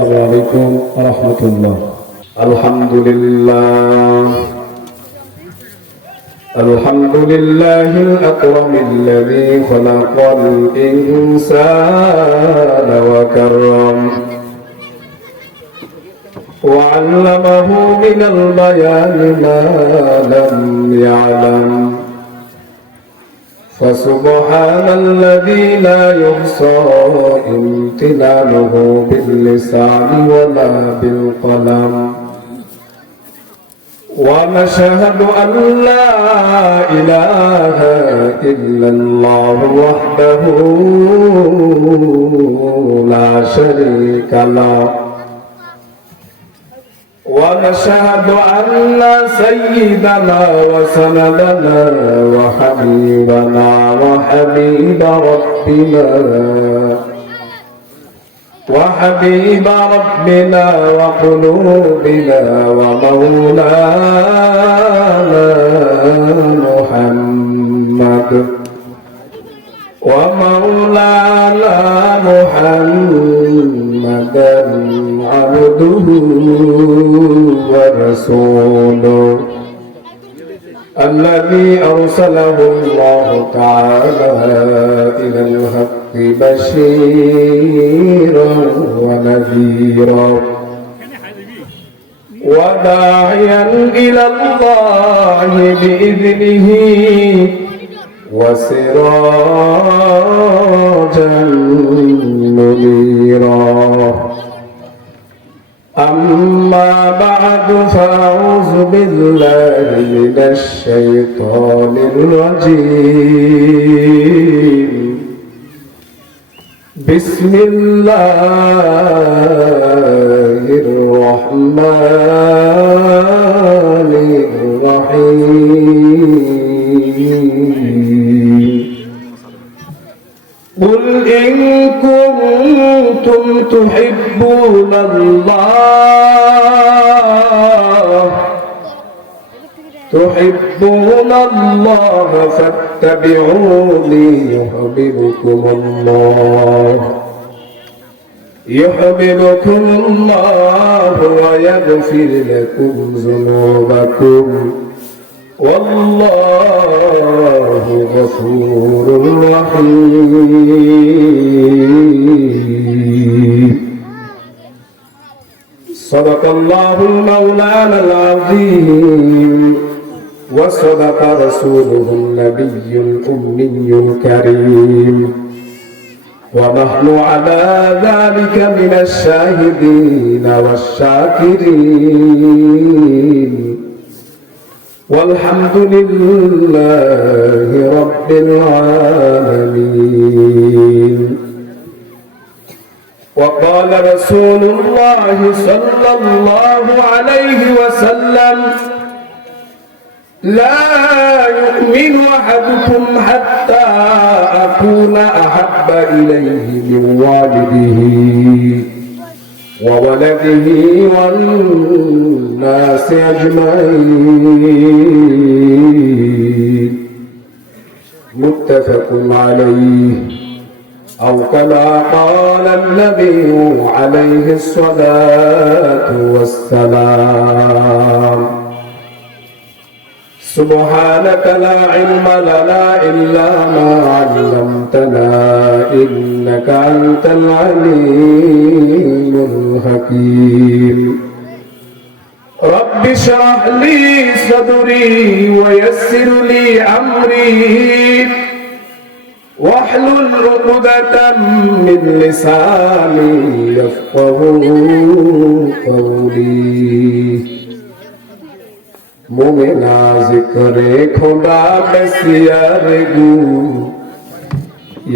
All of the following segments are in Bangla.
السلام عليكم ورحمة الله. الحمد لله الأكرم الذي خلق الإنسان وكرم وعلمه من البيان ما لم يعلم فسبحان الذي لا يحصى امتنانه باللسان ولا بالقلم ونشهد أن لا إله إلا الله وحده لا شريك له ونشهد أن سيدنا وسندنا وحبيبنا وحبيب ربنا وقلوبنا ومولانا محمدا عبده ورسوله الذي أرسله الله تعالى إلى الحق بشيرا ونذيرا وداعيا إلى الله بإذنه وسراجا منيرا أما بعد فأعوذ بالله من الشيطان الرجيم بسم الله الرحمن الرحيم قل إن كنتم تحبون الله فاتبعوني يحببكم الله ويغفر لكم ذنوبكم والله غفور رحيم. صدق الله المولانا العظيم وصدق رسوله النبي الأمي الكريم ونحن على ذلك من الشاهدين والشاكرين والحمد لله رب العالمين. وقال رسول الله صلى الله عليه وسلم لا يؤمن أحدكم حتى أكون أحب إليه من والده وولده والناس أجمعين متفق عليه أو كما قال النبي عليه الصلاة والسلام. سبحانك لا علم لنا إلا ما علمتنا إنك أنت العليم الحكيم. رب اشرح لي صدري ويسر لي أمري واحلل عقدة من لساني يفقهوا قولي. مومنا ذکر خدا بسیار گو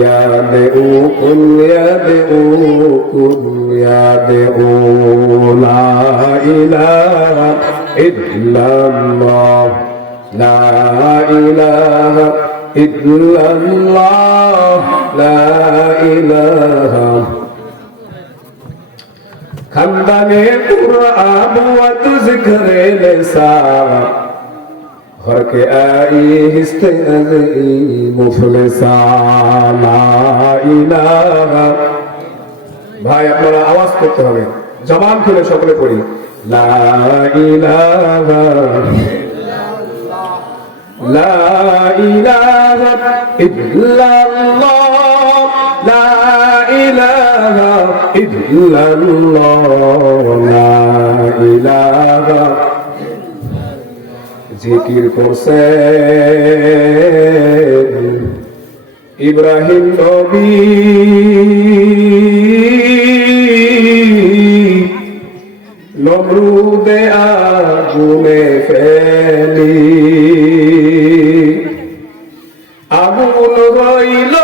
یاد او کن یاد او لا الہ الا اللہ لا الہ الا اللہ لا الہ. خندانے قرآن و ذکر لسان ہر کے آئی ہستے ازئی مفلسا لا الہ. ভাই আপনারা আওয়াজ করতে হবে, জবান খুলে সকলে পড়ি লা ইলাহা লা ইলাহা ইল্লাল্লাহ লা ইলাহা ইল্লাল্লাহ লা ইলাহা জিকির করছে ইব্রাহিম নবী নমরুদে আগুনে ফেলি আগুন হইল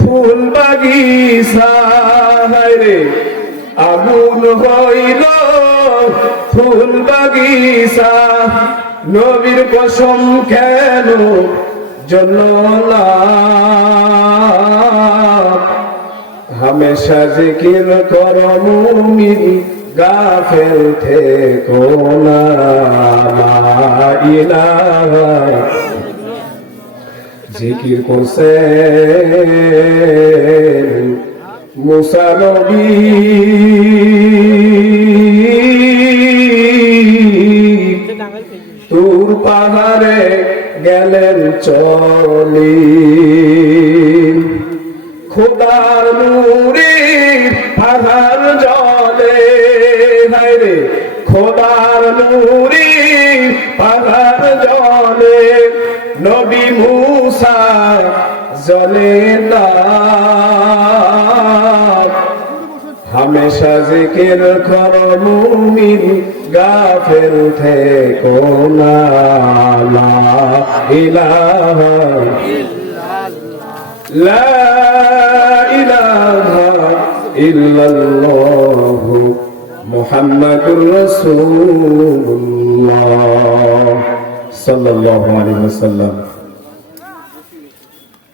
ফুল বাগিচা রে আগুন হইল ফুল বাগিচা নবীর কসম কেন জন্নলা হামেশা জিকির কর মুমিন গাফেল থেকো না লা ইলাহা জিকির করছে মুসা নবী তুর পাহাড়ে গেলেন চলি খোদার নূরে পাহাড় জলে হায়রে খোদার নূরে পাহাড় জলে নবী মুসা জলে না হামেশা জিকির করো মুমিন গাফেল থেকো না লা ইলাহা লা ইলাহা ইল্লাল্লাহ মুহাম্মাদুর রাসূলুল্লাহ সাল্লাল্লাহু আলাইহি ওয়াসাল্লাম।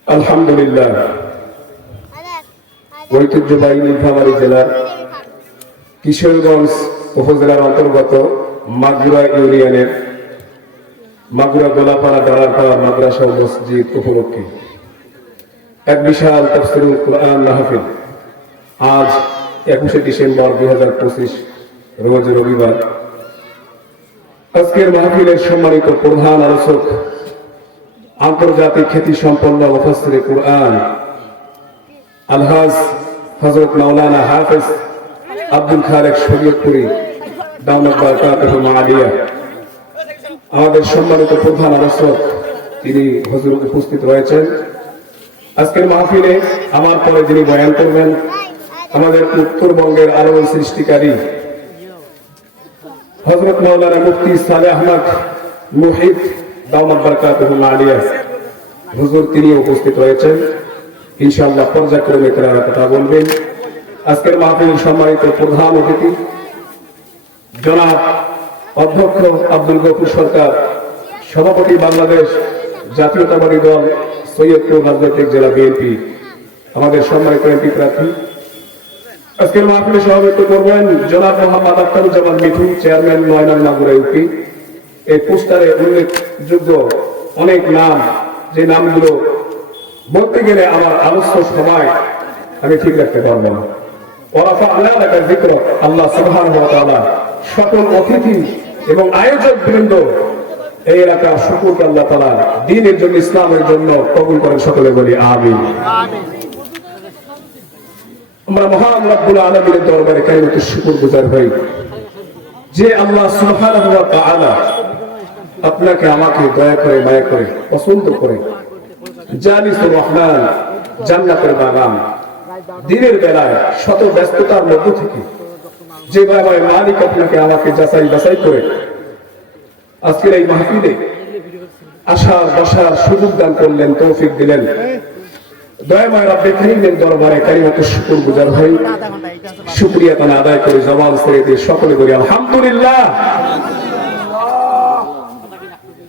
আলহামদুলিল্লাহ ঐতিহ্যবাহী নীলফামারী জেলার কিশোরগঞ্জ উপজেলার অন্তর্গত মাগুরা ইউনিয়নের মাগুরা গোলাপাড়া দাঁড়াপাড়া মাদ্রাসা মসজিদ উপলক্ষে এক বিশাল তাফসীরুল কুরআন মাহফিল আজ 21শে ডিসেম্বর 2025 রোজ রবিবার। আজকের মাহফিলের সম্মানিত প্রধান আলোচক আন্তর্জাতিক খ্যাতি সম্পন্ন মুফাসসিরে কুরআন আলহাজ হযরত মাওলানা হাফেজ আব্দুল খালেক শরীয়তপুরী দাওলাত বারাকাতুহু আলিয়া। আমাদের সম্মানিত প্রধান আলোচক তিনি হুজুর উপস্থিত রয়েছেন। আজকের মাহফিলে আমার পরে যিনি বয়ান করবেন আমাদের উত্তরবঙ্গের আলোড়ন সৃষ্টিকারী হযরত মাওলানা মুফতি সালেহ আহমদ মুহিত দাওলাত বারাকাতুহু আলিয়া হুজুর তিনি উপস্থিত রয়েছেন। ইনশাআল্লাহ পর্যায়ক্রমে তারা কথা বলবেন। আজকের মাহফিলের সম্মানিত প্রধান অতিথি জনাব অধ্যক্ষ আব্দুল গফুর সরকার, সভাপতি বাংলাদেশ জাতীয়তাবাদী দল সৈয়দপুর রাজনৈতিক জেলা বিএনপি, আমাদের সম্মানিত এমপি প্রার্থী। আজকের মাহফিলে সভাপতিত্ব করবেন জনাব মোহাম্মদ আখতারুজ্জামান মিঠু, চেয়ারম্যান ৯ নং মাগুরা ইউপি। এই পোস্টারে উল্লেখযোগ্য অনেক নাম, যে নামগুলো বলতে গেলে আমার আলোচ্য সময় আমি ঠিক রাখতে পারবো না। আল্লাহ সুবহানাহু ওয়া তাআলা সকল অতিথি এবং আয়োজক বৃন্দ এই এলাকার সকলকে আল্লাহ তাআলা দ্বীনের জন্য, ইসলামের জন্য কবুল করেন, সকলে বলি আমিন। আমরা মহান রব্বুল আলামিনের দরবারে কায়নাতুর শুকরগুজার হই যে আল্লাহ সুবহানাহু ওয়া তাআলা আপনাকে আমাকে দয়া করে, মায়া করে, পছন্দ করে জানিসুর রহমান জান্নাতের বাগান দিনের বেলায় শত ব্যস্ততার মধ্য থেকে যেভাবে মালিক আপনাকে আমাকে যাচাই বাছাই করে আজকের এই মাহফিলে আসার বসার সুযোগ দান করলেন, তৌফিক দিলেন। দয়াময় রব্বে কারীমের দরবারে কালিমাতুর শুকরগুজার হই, শুকরিয়া তাআলা আদায় করে জবান ছেড়ে দিয়ে সকলে বলি আলহামদুলিল্লাহ।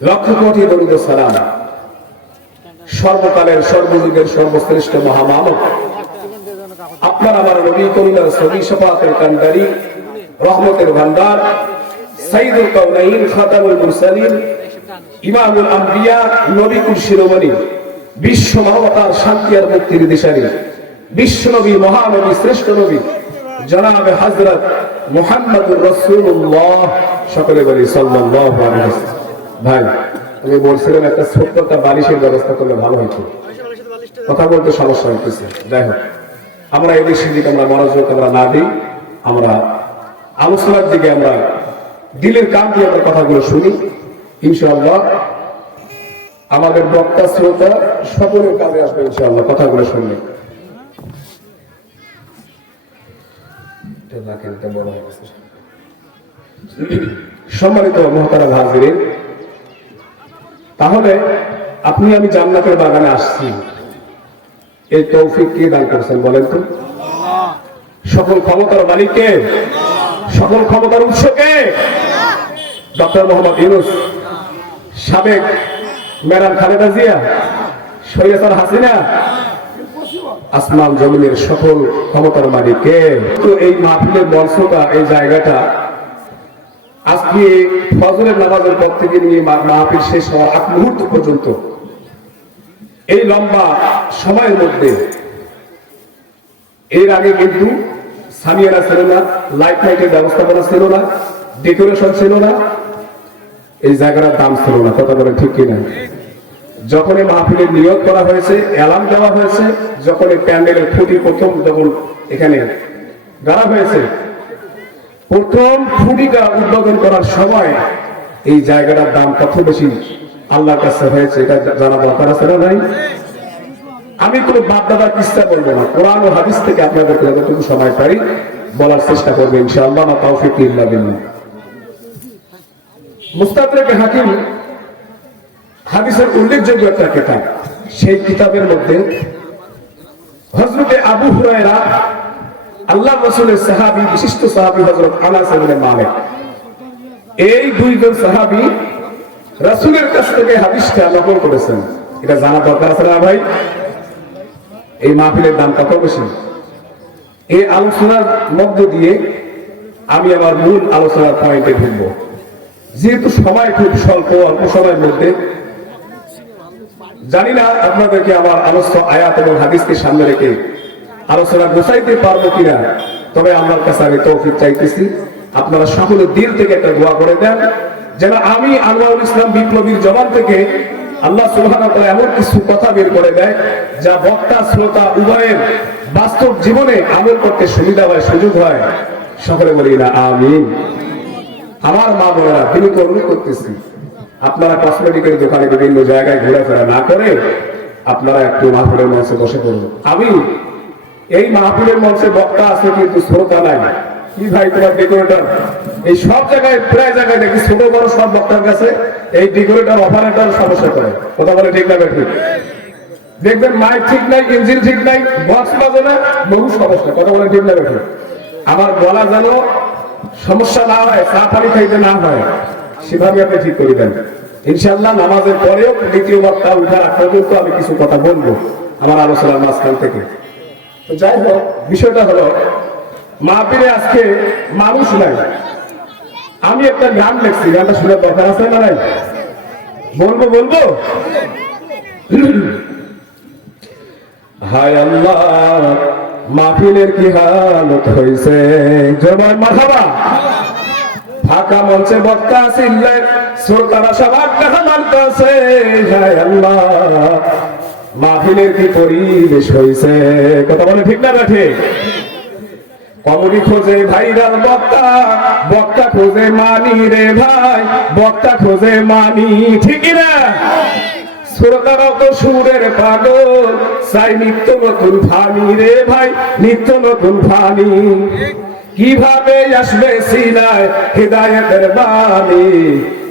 লক্ষ কোটি দরুদ ও সালাম সর্বকালের সর্বযুগের সর্বশ্রেষ্ঠ মহামানব আপনার আমার নবী করিমের সবি শাফাতের কান্ডারি, রহমতের ভান্ডার, সাইয়্যিদুল কাউনাইন, খাতামুল মুরসালিন, ইমামুল আম্বিয়া, নবী কুল শিরোমণি, বিশ্ব মানবতার শান্তি আর মুক্তির দিশারি, বিশ্ব নবী, মহানবী, শ্রেষ্ঠ নবী জনাবে হযরত মুহাম্মাদুর রাসূলুল্লাহ, সকলে বলি সাল্লাল্লাহু আলাইহি ওয়াসাল্লাম। ভাই আমি বলছিলাম একটা ছোট্ট একটা বালিশের ব্যবস্থা করলে ভালো হতো, কথা বলতে সমস্যা হইতেছে। যাই হোক, আমরা এই দেশের দিকে আমরা মনোযোগ আমরা না দিই, আমরা আলোচনার দিকে আমরা দিলের কান দিয়ে আমরা কথাগুলো শুনি। ইনশাআল্লাহ আমাদের বক্তা শ্রোতা সকলের কাজে আসবে ইনশাআল্লাহ কথাগুলো শুনলে। সম্মানিত মুহতারাম হাজিরিন, তাহলে আপনি আমি জান্নাতের বাগানে আসছি, এই তৌফিক কে দান করছেন বলেন তো? সকল ক্ষমতার মালিক কে? সকল ক্ষমতার উৎস কে? ডক্টর মোহাম্মদ ইউনূস, সাবেক ম্যাডাম খালেদা জিয়া, শরীয়ত হাসিনা, আসমান জমিনের সকল ক্ষমতার মালিক কে? তো এই মাহফিলের মঞ্চটা, এই জায়গাটা আজকে ফজরের নামাজের পর থেকে নিয়ে মাহফিল শেষ হওয়ার আগ মুহূর্ত পর্যন্ত এই লম্বা সময়ের মধ্যে, এর আগে কিন্তু সামিয়ানা ছিল না, লাইট লাইটের ব্যবস্থাপনা ছিল না, ডেকোরেশন ছিল না, এই জায়গাটার দাম ছিল না, কথা বলেন ঠিক কিনা? যখন এই মাহফিলের নিয়োগ করা হয়েছে, অ্যালার্ম দেওয়া হয়েছে, যখন এই প্যান্ডেলের খুঁটি প্রথম যখন এখানে গাড়া হয়েছে, প্রথম খুঁটিটা উদ্বোধন করার সময় এই জায়গাটার দাম কত বেশি আল্লাহর কাছে হয়েছে এটা জানা দরকার আছে না নাই? আমি কোনো বাপদাদার কিস্সা বলবো না, কোরআন ও হাদিস থেকে আপনাদেরকে যতটুকু সময় পাই বলার চেষ্টা করবো ইনশাআল্লাহ। না তাওফিক ইল্লা বিল্লাহ। মুস্তাদরাকে হাকিম হাদিসের উল্লেখযোগ্য একটা কিতাব, সেই কিতাবের মধ্যে হযরতে আবু হুরায়রা, আল্লাহর রাসূলের সাহাবী, বিশিষ্ট সাহাবী হযরত আনাস ইবনে মালিক, এই দুইজন সাহাবী রাসূলের কাছ থেকে হাদিসটা নকল করেছেন। এটা জানা দরকার আছে না ভাই? এই মাহফিলের দাম কত বেশি। এই আলোচনার মধ্য দিয়ে আমি আমার মূল আলোচনার পয়েন্টে ঢুকব। যেহেতু সময় খুব স্বল্প, অল্প সময়ের মধ্যে, জানি না আপনাদেরকে আমার আলোচ্য আয়াত এবং হাদিসকে সামনে রেখে আলোচনা গোছাইতে পারবো কিনা, তবে আল্লাহর কাছে আমি তৌফিক চাইতেছি। আপনারা সকলে দিল থেকে একটা দোয়া করে দেন যেন আমি আনোয়ারুল ইসলাম বিপ্লবীর জবান থেকে আল্লাহ সুবহানাহু ওয়া তাআলা এমন কিছু কথা বের করে দেয় যা বক্তা শ্রোতা উভয়ের বাস্তব জীবনে আমল করতে সুবিধা হয়, সুযোগ হয়। সকলে বলি না আমিন। আমার মা বোনেরা, তিনি তো অনুরোধ করতেছি, আপনারা কসমেটিকের দোকানে বিভিন্ন জায়গায় ঘোরাফেরা না করে আপনারা একটু মাহফিলের মঞ্চে বসে পড়ুন। আমি এই মাহফিলের মঞ্চে বক্তা আছে কিন্তু শ্রোতা নাই। কি ভাই তোমার ডেকোরেটর? এই সব জায়গায়, প্রায় জায়গায় দেখি ছোট বড় সব বক্তার কাছে এই ডেকোরেটর অপারেটর সমস্যা করে, কথা বলে ঠিক না ঠিক? দেখবেন মাইক ঠিক নাই, ইঞ্জিন ঠিক নাই, বক্স বাজে না, বহু সমস্যা, কথা বলে ঠিক না ঠিক? আমার গলা যেন সমস্যা না হয়, চা পানি খাইতে না হয়, সেভাবে আপনি ঠিক করে দেন ইনশাআল্লাহ। নামাজের পরেও দ্বিতীয় বক্তা উঠার আগ পর্যন্ত আমি কিছু কথা বলবো আমার আলোচনার মাঝখান থেকে। তো যাই হোক, বিষয়টা হলো মাহফিলে আজকে মানুষ নাই। আমি একটা গান লিখছি, গানটা শোনার দরকার আছে না নাই? বলবো হায় আল্লাহ, মাহফিলের কি হালত হয়েছে, জবান মারহাবা। ফাঁকা মঞ্চে বক্তা আসিলে শ্রোতারা সবার দেখা মানতেছে। হায় আল্লাহ, মাহফিলের কি পরিবেশ হয়েছে, কথা বলে ঠিক না ঠিক? কমেডি খোঁজে ভাইরাল বক্তা, বক্তা খোঁজে মানি রে ভাই, বক্তা খোঁজে মানি, ঠিক না? শ্রোতারাও তো সুরের পাগল, চাই নিত্য নতুন ফানি রে ভাই, নিত্য নতুন ফানি। কিভাবে আসবে সিনায় হিদায়াতের বাণী,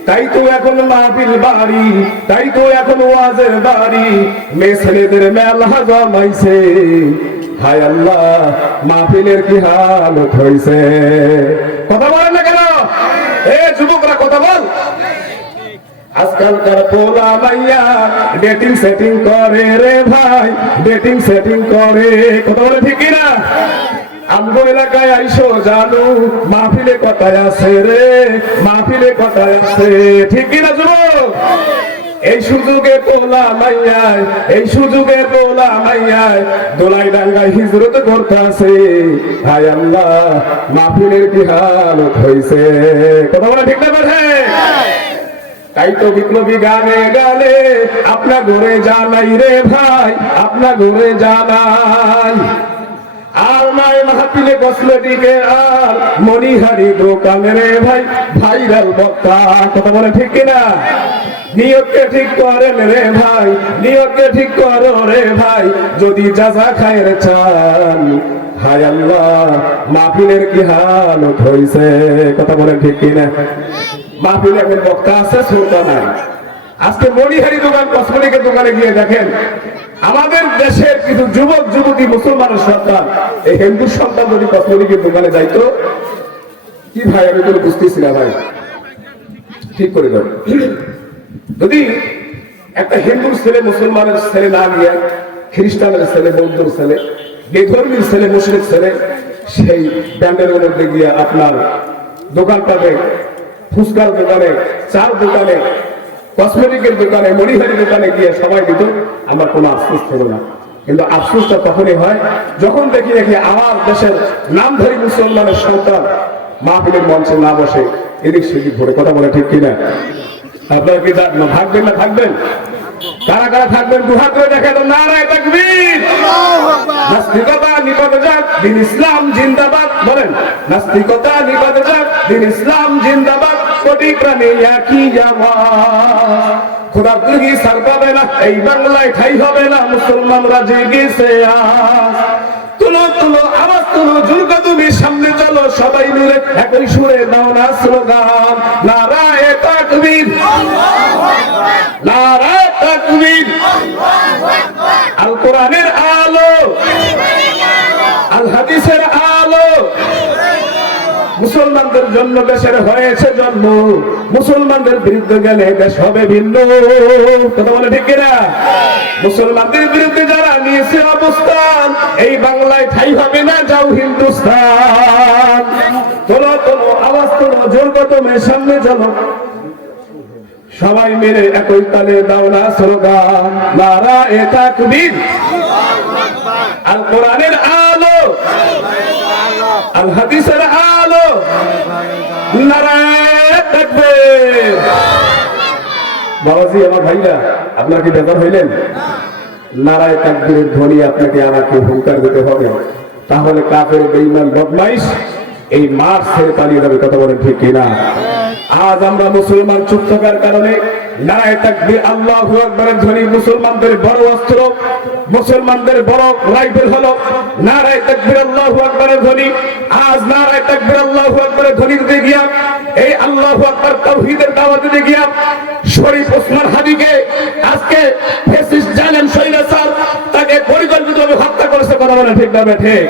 তাই তো এখন মাহফিল বাড়ি, তাই তো এখন ওয়াজের বাড়ি, মেয়ে ছেলেদের মেলা জমাইছে। হায় আল্লাহ, মাহফিলের কি হালত হয়েছে, কথা বলেন না কেন? এ যুবকরা কথা বল। আজকালকার পোলা মাইয়া ডেটিং সেটিং করে রে ভাই, ডেটিং সেটিং করে, কথা বলে ঠিক না? আমগো এলাকায় আইসো জানু, মাহফিলে কথায় আছে রে, মাহফিলে কথায় আছে, ঠিক কিনা যুবক? এই সুযোগে পোলা মাইয়ায়, এই সুযোগে পোলা মাইয়ায় দোলাই ডাঙ্গায় হিজরত করতেছে। হায় আল্লাহ, মাহফিলের কি হালত হইছে। কথা বলা ঠিক না বেঠে? তাই তো বিপ্লবী গানে গানে আপনা ঘরে জানাই রে ভাই, আপনা ঘরে জানাই। আর নাই মাহফিলে কসমেটিকে আর মনিহারি দোকানে রে ভাই, ভাইরাল বক্তা। কথা বলে ঠিক কিনা? নিয়তকে ঠিক করেন রে ভাই, নিয়তকে ঠিক করো রে ভাই, যদি যাজা খায়ের চান। হায় আল্লাহ, মাহফিলের কি হালত হইছে। কথা বলে ঠিক কিনা? মাহফিলে এখন বক্তা আছে, শ্রোতা নাই। আজকে মনিহারি দোকান, কসমেটিকের দোকানে গিয়ে দেখেন আমাদের দেশের কিছু যুবক যুবতী মুসলমানের সন্তান, এই হিন্দু সন্তান যদি কসমেটিকের দোকানে যাইতো, কি ভাই আমি তো বুঝতেছি না ভাই, ঠিক করে দাও। যদি একটা হিন্দুর ছেলে মুসলমানের ছেলে না গিয়ে খ্রিস্টানের ছেলে, বৌদ্ধর ছেলে, বেধর্মীর ছেলে, মুশরিক ছেলে সেই প্যান্ডেলের মধ্যে গিয়ে আপনার দোকানটাতে, ফুচকার দোকানে, চার দোকানে, কসমেটিকের দোকানে, মনিহারি দোকানে গিয়ে সময় দিত, আমার কোনো আফসোস ছিল না। কিন্তু আফসোসটা তখনই হয় যখন দেখি আমার দেশের নামধারী মুসলমানের সন্তান মাহফিলের মঞ্চে না বসে এদিক সেদিক ঘুরে। কথা বলে ঠিক কিনা? আপনারা কি থাকবেন না থাকবেন? কারা কারা থাকবেন দুহাত করে দেখে তো নারায়ে তাকবীর। নাস্তিকতা নিপাত যাক, দিন ইসলাম জিন্দাবাদ। বলেন, নাস্তিকতা নিপাত যাক, দিন ইসলাম জিন্দাবাদ। কোটি প্রাণে একই আওয়াজ, খোদা দুর্গি সার পাবে না, এই বাংলায় ঠাই হবে না, মুসলমানরা জেগেছে আজ। তুলো তুলো আওয়াজ তুলো, জুরকা তুমি সামনে চলো, সবাই মিলে একই সুরে দাও না স্লোগান, নারায়ে তাকবীর, নারায়ে তাকবীর। আল কোরআনের আলো, আল হাদিসের আলো, মুসলমানদের জন্য দেশের হয়েছে জন্ম, মুসলমানদের বিরুদ্ধে গেলে দেশ হবে ভিন্ন। কথা বলে ঠিক কিনা? মুসলমানদের বিরুদ্ধে যারা নিয়েছে অবস্থান, এই বাংলায় ঠাই হবে না, যাও হিন্দুস্তান। তোলো তোলো আওয়াজ তোলো, জোর কদমে সামনে চলো, সবাই মিলে একই তালে দাও না স্লোগান, নারায়ে তাকবীর। আল কোরআনের আলো, আল হাদিসের আলো, নারায়ে তাকবীর। বাবাজি, আমার ভাইরা, আপনারা কি বেজার হইলেন? নারায়ে তাকবীরের ধ্বনি আপনাকে আমাকে হুঙ্কার দিতে হবে, তাহলে কাফের বেঈমান বদমাইশ এই মাঠ ছেড়ে পালিয়ে যাবে। কথা বলেন ঠিক কিনা? আজ আমরা মুসলমান চুপ থাকার কারণে নারায়ে তাকবীর, আল্লাহু আকবারের ধ্বনি মুসলমানদের বড় অস্ত্র, মুসলমানদের বড় রাইফেল হলো নারায়ে তাকবীর, আল্লাহু আকবারের ধ্বনি। আজ নারায়ে তাকবীর, আল্লাহু আকবারের ধ্বনি দিতে গিয়া, এই আল্লাহু আকবার তাওহীদের দাওয়াত দিতে গিয়া শরীফ ওসমান হাদিকে আজকে ফ্যাসিস্ট জালেম স্বৈরাচার তাকে পরিকল্পিতভাবে হত্যা করেছে। কথা বলে ঠিক না ঠিক?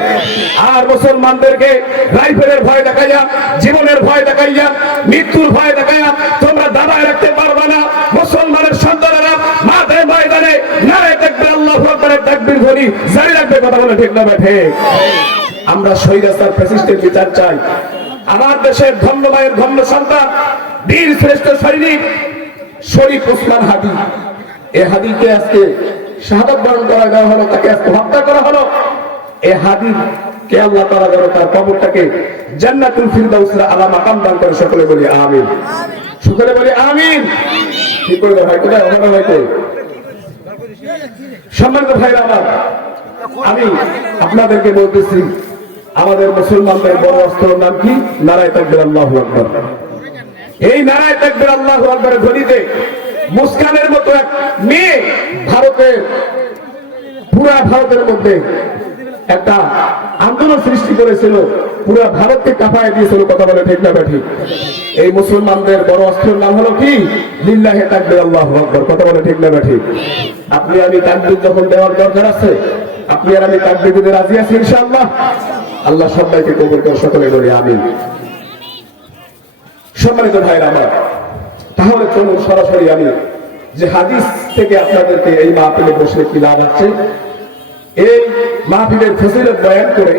আর মুসলমানদেরকে রাইফেলের ভয় দেখাইয়া, জীবনের ভয় দেখাইয়া, মৃত্যুর ভয় দেখাইয়া তোমরা দাবায় রাখতে পারবে না। মুসলমানের সন্তানেরা মাঠে ময়দানে নারায়ে তাকবীর, আল্লাহু আকবারের তাকবীর ধ্বনি জারি রাখবে। কথা বলে ঠিক না ঠিক? আমরা স্বৈরাচার ফ্যাসিস্টের বিচার চাই। আমার দেশের ধন্য মায়ের ধন্য সন্তান, বীর শ্রেষ্ঠ সৈনিক শরীফ ওসমান হাদি, এ হাদিকে আজকে শাহাদাত বরণ করা দেওয়া হলো, তাকে আজকে হত্যা করা হলো। এ হাদি কে আল্লাহ তাআলা যেন তার কবরটাকে জান্নাতুল ফিরদাউসের আলা মাকাম দান করে। সকলে বলি আমিন, সকলে বলি আমিন। কি করে ভাই, কোথায় ওখানে হয়তো সম্মানিত ভাইরা আমার, আমি আপনাদেরকে বলতেছি, আমাদের মুসলমানদের বড় অস্ত্রের নাম কি? নারায়ে তাকবীর, আল্লাহু আকবার। এই নারায়ে তাকবীর, আল্লাহু আকবারের ধ্বনিতে মুস্কানের মতো এক মেয়ে ভারতের, পুরা ভারতের মধ্যে একটা আন্দোলন সৃষ্টি করেছিল, পুরা ভারতকে কাঁপায় দিয়েছিল। কথা বলে ঠিক না ঠিক? এই মুসলমানদের বড় অস্ত্রের নাম হলো কি? লিল্লাহি তাকবীর, আল্লাহু আকবার। কথা বলে ঠিক না ঠিক? আপনি আমি তাকবীর যখন দেওয়ার দরকার আছে, আপনি আর আমি তাকবীর দিতে রাজি আছি ইনশাআল্লাহ। আল্লাহ সবাইকে কবুল করে। সকলে বলি আমিন। সম্মানিত ভাইরা আমার, তাহলে চলুন সরাসরি আমি যে হাদিস থেকে আপনাদেরকে এই মাহফিলে বসে কি লাভ আছে, এই মাহফিলের ফজিলত বয়ান করে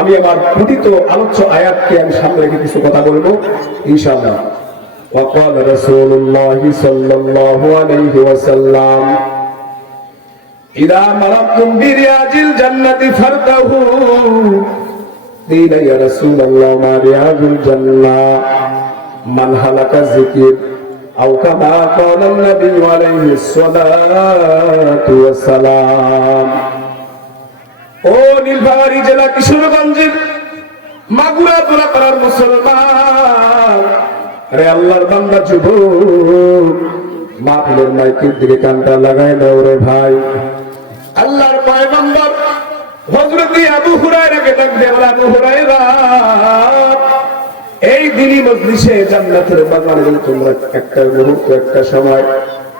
আমি আমার পঠিত আলোচ্য আয়াতকে আমি সামনে রেখে কিছু কথা বলবো ইনশাআল্লাহ। وقال رسول الله صلى الله عليه وسلم إذا مررتم برياض الجنة فارتهوا قيل يا رسول الله ما رياض الجنة من هلك الذكر أو كما قال النبي عليه الصلاة والسلام ও নীলফামারী জেলা কিশোরগঞ্জের মাগুরা তোরাপাড়ার মুসলমান, আরে আল্লাহর বান্দা যুবক, মাহফিলের মাইকের দিকে কানটা লাগায় দাও রে ভাই। আল্লাহর পয়গম্বর হযরত আবু হুরায়রাকে ডাক দিয়ে বলে, আবু হুরায়রা, এই দিনই মজলিসে জান্নাতের বাগানে তোমরা একটা মুহূর্ত, একটা সময়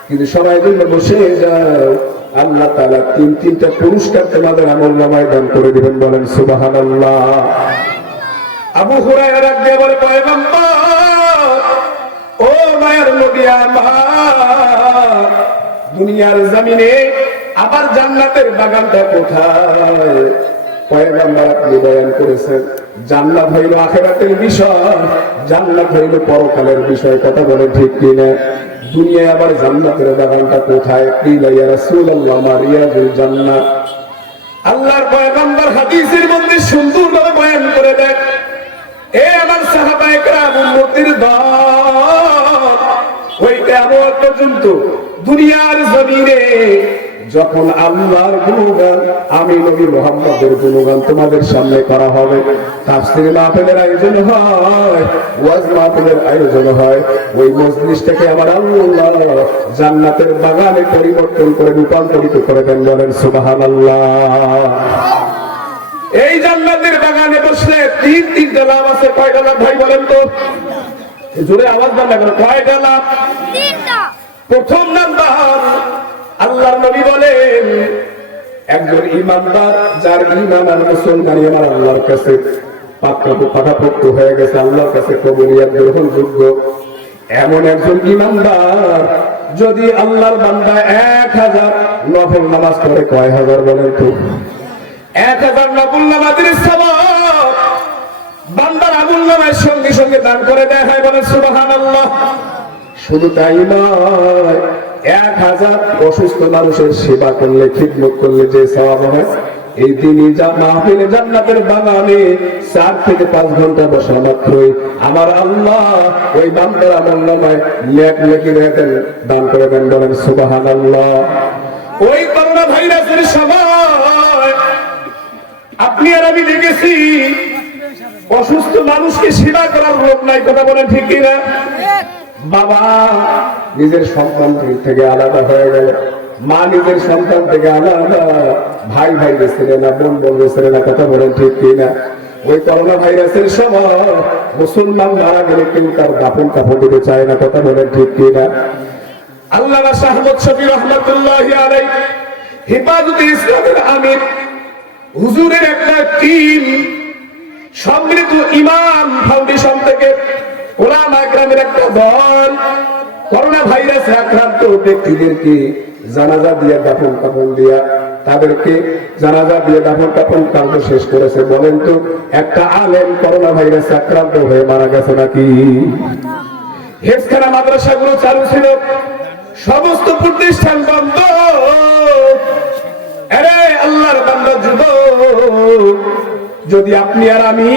কিন্তু সবাই জন্য বসে যাও, আল্লাহ তাআলা তিনটা পুরস্কার তোমাদের আমলনামায় দান করে দিবেন। বলেন সুবহানাল্লাহ। আবু হুরায়রা ডাক দিয়ে বলে, পয়গম্বর, ও মায়ের নবী আমার, দুনিয়ার জমিনে আবার জান্নাতের বাগানটা কোথায়? পয়গম্বর আপনি বয়ান করেছেন জান্নাত হইল আখিরাতের বিষয়, জান্নাত হইল পরকালের বিষয়। কথা বলে ঠিক কিনা? দুনিয়ায় আবার জান্নাতের বাগানটা কোথায়? কিলা ইয়া রাসূলুল্লাহ মা রিয়াজুল জান্নাহ। আল্লাহর পয়গম্বর হাদিসের মধ্যে সুন্দরভাবে বয়ান করে দেন, এ আমার সাহাবায়ে কেরাম উম্মতের দল, ওই কিয়ামত পর্যন্ত দুনিয়ার জমিনে যখন আল্লাহর গুণগান, আমি নবী মুহাম্মদের গুণগান তোমাদের সামনে করা হবে, তাফসীর মাহফিলের আয়োজন হয়, ওয়াজ মাহফিলের আয়োজন হয়, ওই মজলিসটাকে আমার আল্লাহ জান্নাতের বাগানে পরিবর্তন করে রূপান্তরিত করে দেন। বলেন সুবহানাল্লাহ। এই জান্নাতের বাগানে বসলে তিনটা লাভ আছে। কয়টা লাভ ভাই বলেন তো? জোরে আওয়াজ দেন না কেন? কয়টা লাভ? তিনটা। প্রথম নাম্বার, আল্লাহর নবী বলেন, একজন ঈমানদার, যার ঈমান আর মুসলমানি আমার আল্লাহর কাছে পাকাপোক্ত হয়ে গেছে, আল্লাহর কাছে কবুলিয়ত গ্রহণযোগ্য, এমন একজন ঈমানদার যদি আল্লাহর বান্দা 1000 নফল নামাজ পড়ে, কয় হাজার বলেন তো? 1000 নফল নামাজের সওয়াব বান্দার আমলনামায় সঙ্গে সঙ্গে দান করে দেয়া হয়। বলেন সুবহানাল্লাহ। শুধু তাই নয়, 1000 অসুস্থ মানুষের সেবা করলে, খিদমত করলে যে সওয়াব হয়, এই দিনই মাহফিলে জান্নাতের বাগানে 4 থেকে 5 ঘন্টা বসা মাত্রই আমার আল্লাহ ওই বান্দার আমলনামায় নেকি দান করে দেন। বলেন সুবহানাল্লাহ। ওই করোনা ভাইরাসের সময় আপনি আর আমি দেখেছি অসুস্থ মানুষকে সেবা করার লোক নাই। কথা বলেন ঠিক কিনা? বাবা নিজের সন্তান থেকে আলাদা হয়ে গেল, মা নিজের সন্তান থেকে আলাদা, ভাই ভাই ছেড়ে না, বোন বোন ছেড়ে না। কথা বলেন ঠিক কিনা? ওই করোনা ভাইরাসের সময় মুসলমান মারা গেলে কেউ তার দাফন কাফন দিতে চায় না। কথা বলেন ঠিক কিনা? আল্লামা শাহ আহমদ শফি রহমাতুল্লাহি আলাইহি হেফাজতে ইসলামের আমির হুজুরের একটা টিম সমৃদ্ধ ইমাম ফাউন্ডেশন থেকে ওলামা কেরামের একটা দল করোনা ভাইরাসে আক্রান্ত ব্যক্তিদেরকে জানাজা দিয়ে দাফন কাফন দিয়া তাদেরকে জানাজা দিয়ে দাফন কাফন কার্য শেষ করেছে। বলেন তো, একটা আলেম করোনা ভাইরাসে আক্রান্ত হয়ে মারা গেছে নাকি? হেফখানা মাদ্রাসাগুলো চালু ছিল, সমস্ত প্রতিষ্ঠান বন্ধ। আরে আল্লাহর বান্দা যুবক, যদি আপনি আর আমি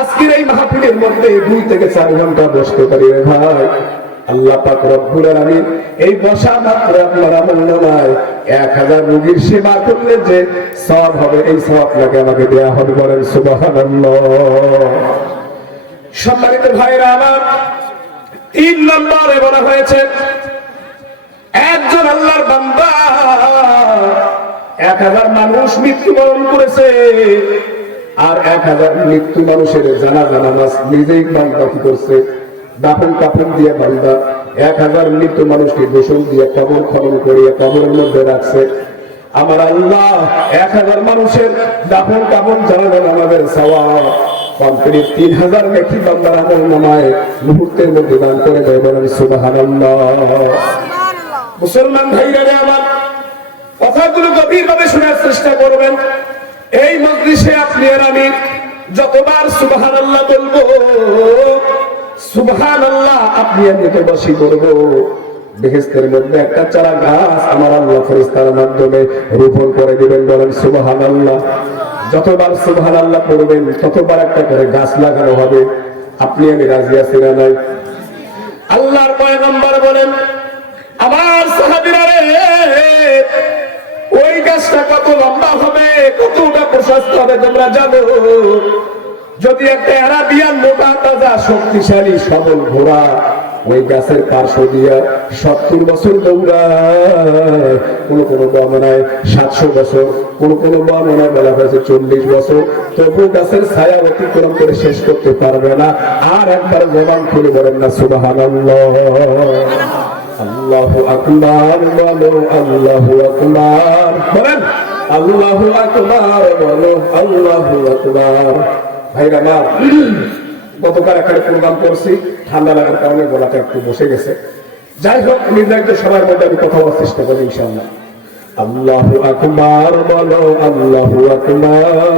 আজকের এই মাহফিলের মধ্যে 2 থেকে 4 ঘন্টা বসতে পারি রে ভাই, আল্লাহ পাক রব্বুল আলামিন এই বসা মাত্র আপনার আমলনামায় 1000 রোগীর সেবা করলে যে সওয়াব হবে, এই সওয়াবটাকে আমাকে দেয়া হবে। বলেন সুবহানাল্লাহ। সম্মানিত ভাইরা আমার, 3 নম্বরে বলা হয়েছে একজন আল্লাহর বান্দা 1000 মানুষ মৃত্যুবরণ করেছে, আর 1000 মৃত্যু মানুষের জানাজা নামাজ নিজেই বান্দা কি করছে, দাফন কাফন দিয়ে বান্দা 1000 মৃত্যু মানুষকে গোসল দিয়ে কবর খনন করিয়ে কবরের মধ্যে রাখছে। আমার আল্লাহ 1000 মানুষের দাফন কাফন জানাজা নামাজের সওয়াব কমপ্লিট 3000 নেকি বান্দার আমলনামায় মুহূর্তের মধ্যে দান করে দেয়। বলেন সুবহানাল্লাহ। মুসলমান ভাইরা আমার, কথাগুলো গভীরভাবে শোনার চেষ্টা করবেন। এই মজলিসে আপনি আর আমি যতবার সুবহানাল্লাহ বলবো, সুবহানাল্লাহ। আপনি আমি তো বসি করবো, বেহেশতের মধ্যে একটা চারা গাছ আমার আল্লাহ ফেরেশতার মাধ্যমে রোপণ করে দিবেন। বলেন সুবহানাল্লাহ। যতবার সুবহানাল্লাহ পড়বেন ততবার একটা করে গাছ লাগানো হবে। আপনি আমি রাজি আছি না নাই? আল্লাহর পয়গম্বর বলেন, আমার সাহাবীরা রে, ওই গাছটা কত লম্বা হবে, কতটা প্রশস্ত হবে তোমরা জানো? যদি একটা আরাবিয়ান মোটা তাজা শক্তিশালী সবল ঘোড়া ওই গাছের পার্শ্ব দিয়া 70 বছর দৌড়ায়, কোনো বর্ণনায় 700 বছর, কোনো বর্ণনায় বলা হয়েছে 40 বছর, তবু গাছের ছায়া অতিক্রম করে শেষ করতে পারবে না। আর একবার জবান খুলে বলেন না সুবহানাল্লাহ। আল্লাহু আকবার বলো, আল্লাহু আকবার বলেন, আল্লাহু আকবার বলো, আল্লাহু আকবার। ভাইরা আমার, গতকাল একটা প্রোগ্রাম করছি, ঠান্ডা লাগার কারণে গলাটা একটু বসে গেছে। যাই হোক, নির্ধারিত সময়ের মধ্যে আমি কথা বলার চেষ্টা করি ইনশাআল্লাহ। আল্লাহু আকবার বলো, আল্লাহু আকবার,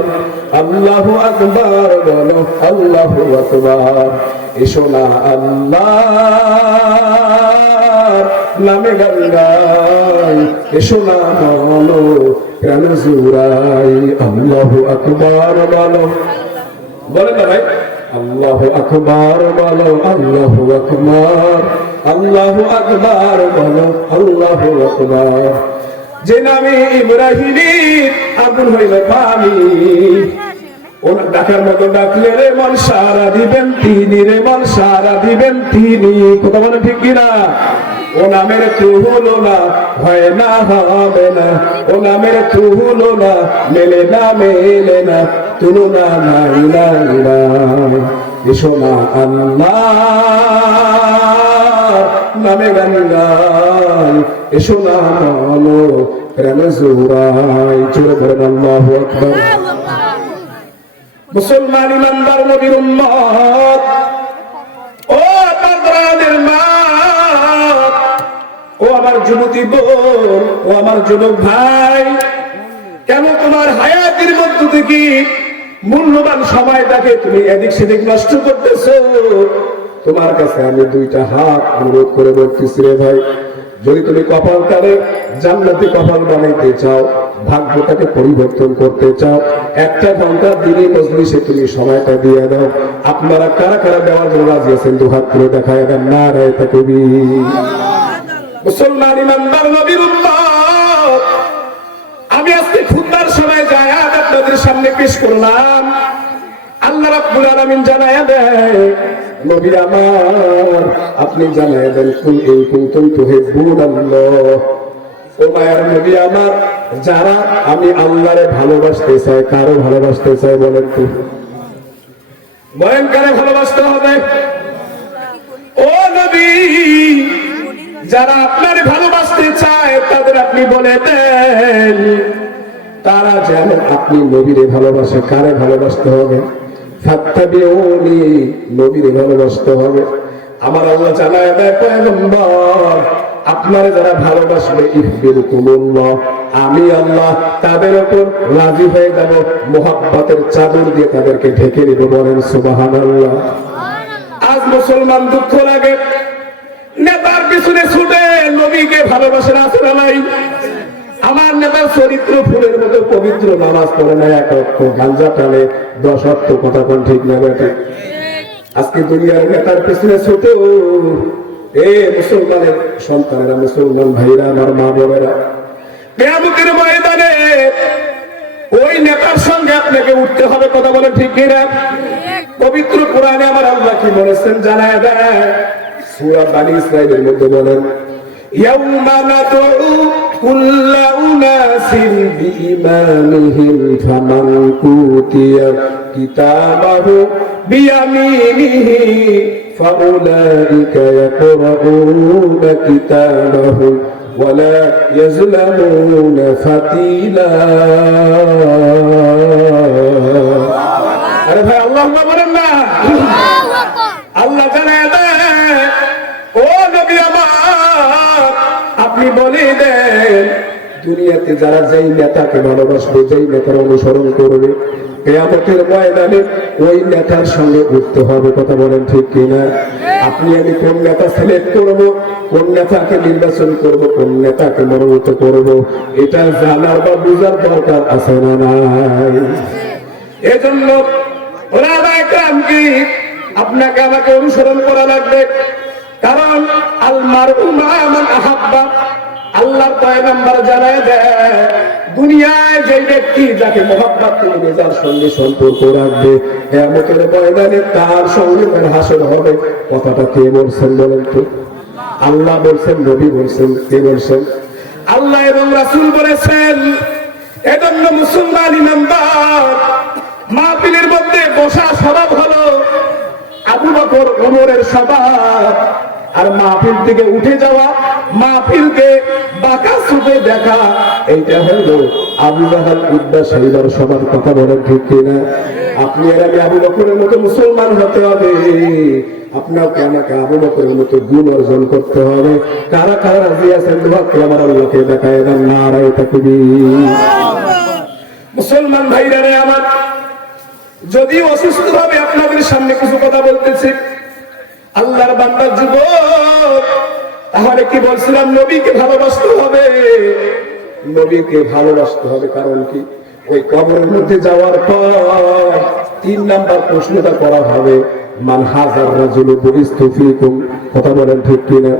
আল্লাহু আকবার বলো, আল্লাহু আকবার। এসো না আল্লাহর নামে গান গাই, এসো না বলো প্রাণ জুড়াই। আল্লাহু আকবার বলো, বলেন না ভাই, আল্লাহু আকবার বলো, আল্লাহু আকবার, আল্লাহু আকবার বলো, আল্লাহু আকবার। যে নামে ইব্রাহিমের আগুন হইল পানি, ওর ডাকার মতো ডাকলে রে মন সারা দিবেন তিনি, রে মন সারা দিবেন তিনি। কথা বলেন ঠিক কিনা? ও নামের তুলনা হয় না, হবে না, ও নামের তুলনা মেলে না, মেলে না, তুলনা নাই নাই নাই। এসো না আল্লাহ নামে গান গাই, এসো না বলো প্রেম জোড়াই। জোরে বলেন আল্লাহু আকবার। মুসলমান ইমানদার নবীর উম্মত, ও বান্দাদের মা, ও আমার যুবতী বোন, ও আমার যুবক ভাই, কেন তোমার হায়াতের মধ্য থেকে মূল্যবান সময়টাকে তুমি এদিক সেদিক নষ্ট করতেছো? তোমার কাছে আমি দুইটা হাত অনুরোধ করে বলতেছি রে ভাই, যদি তুমি কপালটারে জান্নাতি কপাল বানাইতে চাও, ভাগ্যটাকে পরিবর্তন করতে চাও, একটা ঘন্টা দিনই মজলিসে তুমি সময়টা দিয়ে দাও। আপনারা কারা কারা দেওয়ার জন্য রাজি আছেন? দু হাত করে দেখায় দেন। নারায়ে তাকবীর। মুসলমান ইমানদার নবীর উম্মত, আমি আজকে খুতবার সময় যায় আপনাদের সামনে পেশ করলাম। আল্লাহ রাব্বুল আলামিন জানায়া দেয়, নবী আমার আপনি জানায়া দেন, কুল ইন কুনতুম তুহিব্বুনাল্লাহ। ও মায়ার নবী আমার, যারা আমি আল্লাহরে ভালোবাসতে চাই, কারো ভালোবাসতে চাই বলেন তো? বলেন কারে ভালোবাসতে হবে? ও নবী, যারা আপনার ভালোবাসতে চায় তাদের আপনি বলে দেন, তারা যেন আপনি নবীরে ভালোবাসে। কারে ভালোবাসতে হবে? ফাত্তাবিউনি, নবীরে ভালোবাসতে হবে। আমার আল্লাহ জানায় দেয়, পয়গম্বর আপনারা যারা ভালোবাসবে, ইহবিবকুমুল্লাহ, আমি আল্লাহ তাদের উপর রাজি হয়ে যাব, মুহাব্বতের চাদর দিয়ে তাদেরকে ঢেকে দিব। বলেন সুবহানাল্লাহ। আজ মুসলমান দুঃখ লাগে, নেতার পিছনে ছুটে নবীকে ভালোবাসে না, আছে না নাই? আমার নেতার চরিত্র ফুলের মতো পবিত্র, নামাজ পড়ে না, এক অক্ষ গাঞ্জা টানে, 10 অক্ষ। কথা কোন ঠিক না বেটা? আজকে দুনিয়ার নেতার পিছনে ছুটে এ মুসলমানের সন্তানেরা, মুসলমান ভাইরা, আমার মা বোনেরা, কিয়ামতের ময়দানে ওই নেতার সঙ্গে আপনাকে উঠতে হবে। কথা বলে ঠিক কিনা? পবিত্র কোরআনে আমার আল্লাহ কি বলেছেন জানায় দেয়, সূরা বানী ইসরাঈলের মধ্যে বলেন, ইয়াউমা নাদউ কুল্লা উনাসিন বিইমামিহিম ফামান উতিয়া কিতাবাহু বিয়ামিনিহি ফাউলাইকা ইয়াকরাউনা কিতাবাহুম ওয়ালা ইয়াজলামুনা ফাতিলা। আরে ভাই আল্লাহ বলেন না? আল্লাহ জানায় দেয়, ও নবী আমার আপনি বলে দেন, দুনিয়াতে যারা যেই নেতাকে ভালোবাসবে, যেই নেতার অনুসরণ করবে, কিয়ামতের ময়দানে ওই নেতার সঙ্গে উঠতে হবে। কথা বলেন ঠিক কিনা? আপনি আমি কোন নেতা সিলেক্ট করব, কোন নেতাকে নির্বাচন করব, কোন নেতাকে মনোনীত করব, এটা জানার বা বুঝার দরকার আছে না নাই? এজন্য ওলামায়ে কেরাম কি আপনাকে আমাকে অনুসরণ করা লাগবে। কারণ আল মারউ মা মান আহাব্বা, আল্লাহর পয়গম্বর জানায় দেয়, দুনিয়ায় যে ব্যক্তি যাকে মহব্বত করবে, যার সঙ্গে সম্পর্ক রাখবে, কিয়ামতের ময়দানে তার সঙ্গে তার হাসর হবে। কথাটা কে বলছেন বলেন তো? আল্লাহ বলছেন, নবী বলছেন, কে বলছেন? আল্লাহ এবং রাসূল বলেছেন। এজন্য মুসলমান ইমানদার মাহফিলের মধ্যে বসা স্বভাব হলো আবু বকর ওমরের স্বভাব, আর মাহফিল থেকে উঠে যাওয়া, মাহফিলকে বাঁকা চোখে দেখা, এইটা হলো আবু জাহাল উদ্বা সাইবার সবার। কথা বলেন ঠিক কিনা? আপনি আর আমি আবু বকরের মতো মুসলমান হতে হবে। আপনাকে আমাকে আবু বকরের মতো গুণ অর্জন করতে হবে। কারা কারা রাজি আছেন দুহাতে আমার আল্লাহকে দেখায় দেন, নারায়ে তাকবীর। মুসলমান ভাইরা রে আমার, যদি অসুস্থ ভাবে আপনাদের সামনে কিছু কথা বলতেছি, আল্লাহর বান্দার যুবক, তাহলে কি বলছিলাম? নবীকে ভালোবাসতে হবে, নবীকে ভালোবাসতে হবে। কারণ কি? ওই কবরের মধ্যে যাওয়ার পর 3 নাম্বার প্রশ্নটা করা হবে, মান হাজার রাজুলু বুইস্তু ফীকুম। কথা বলেন ঠিক কিনা?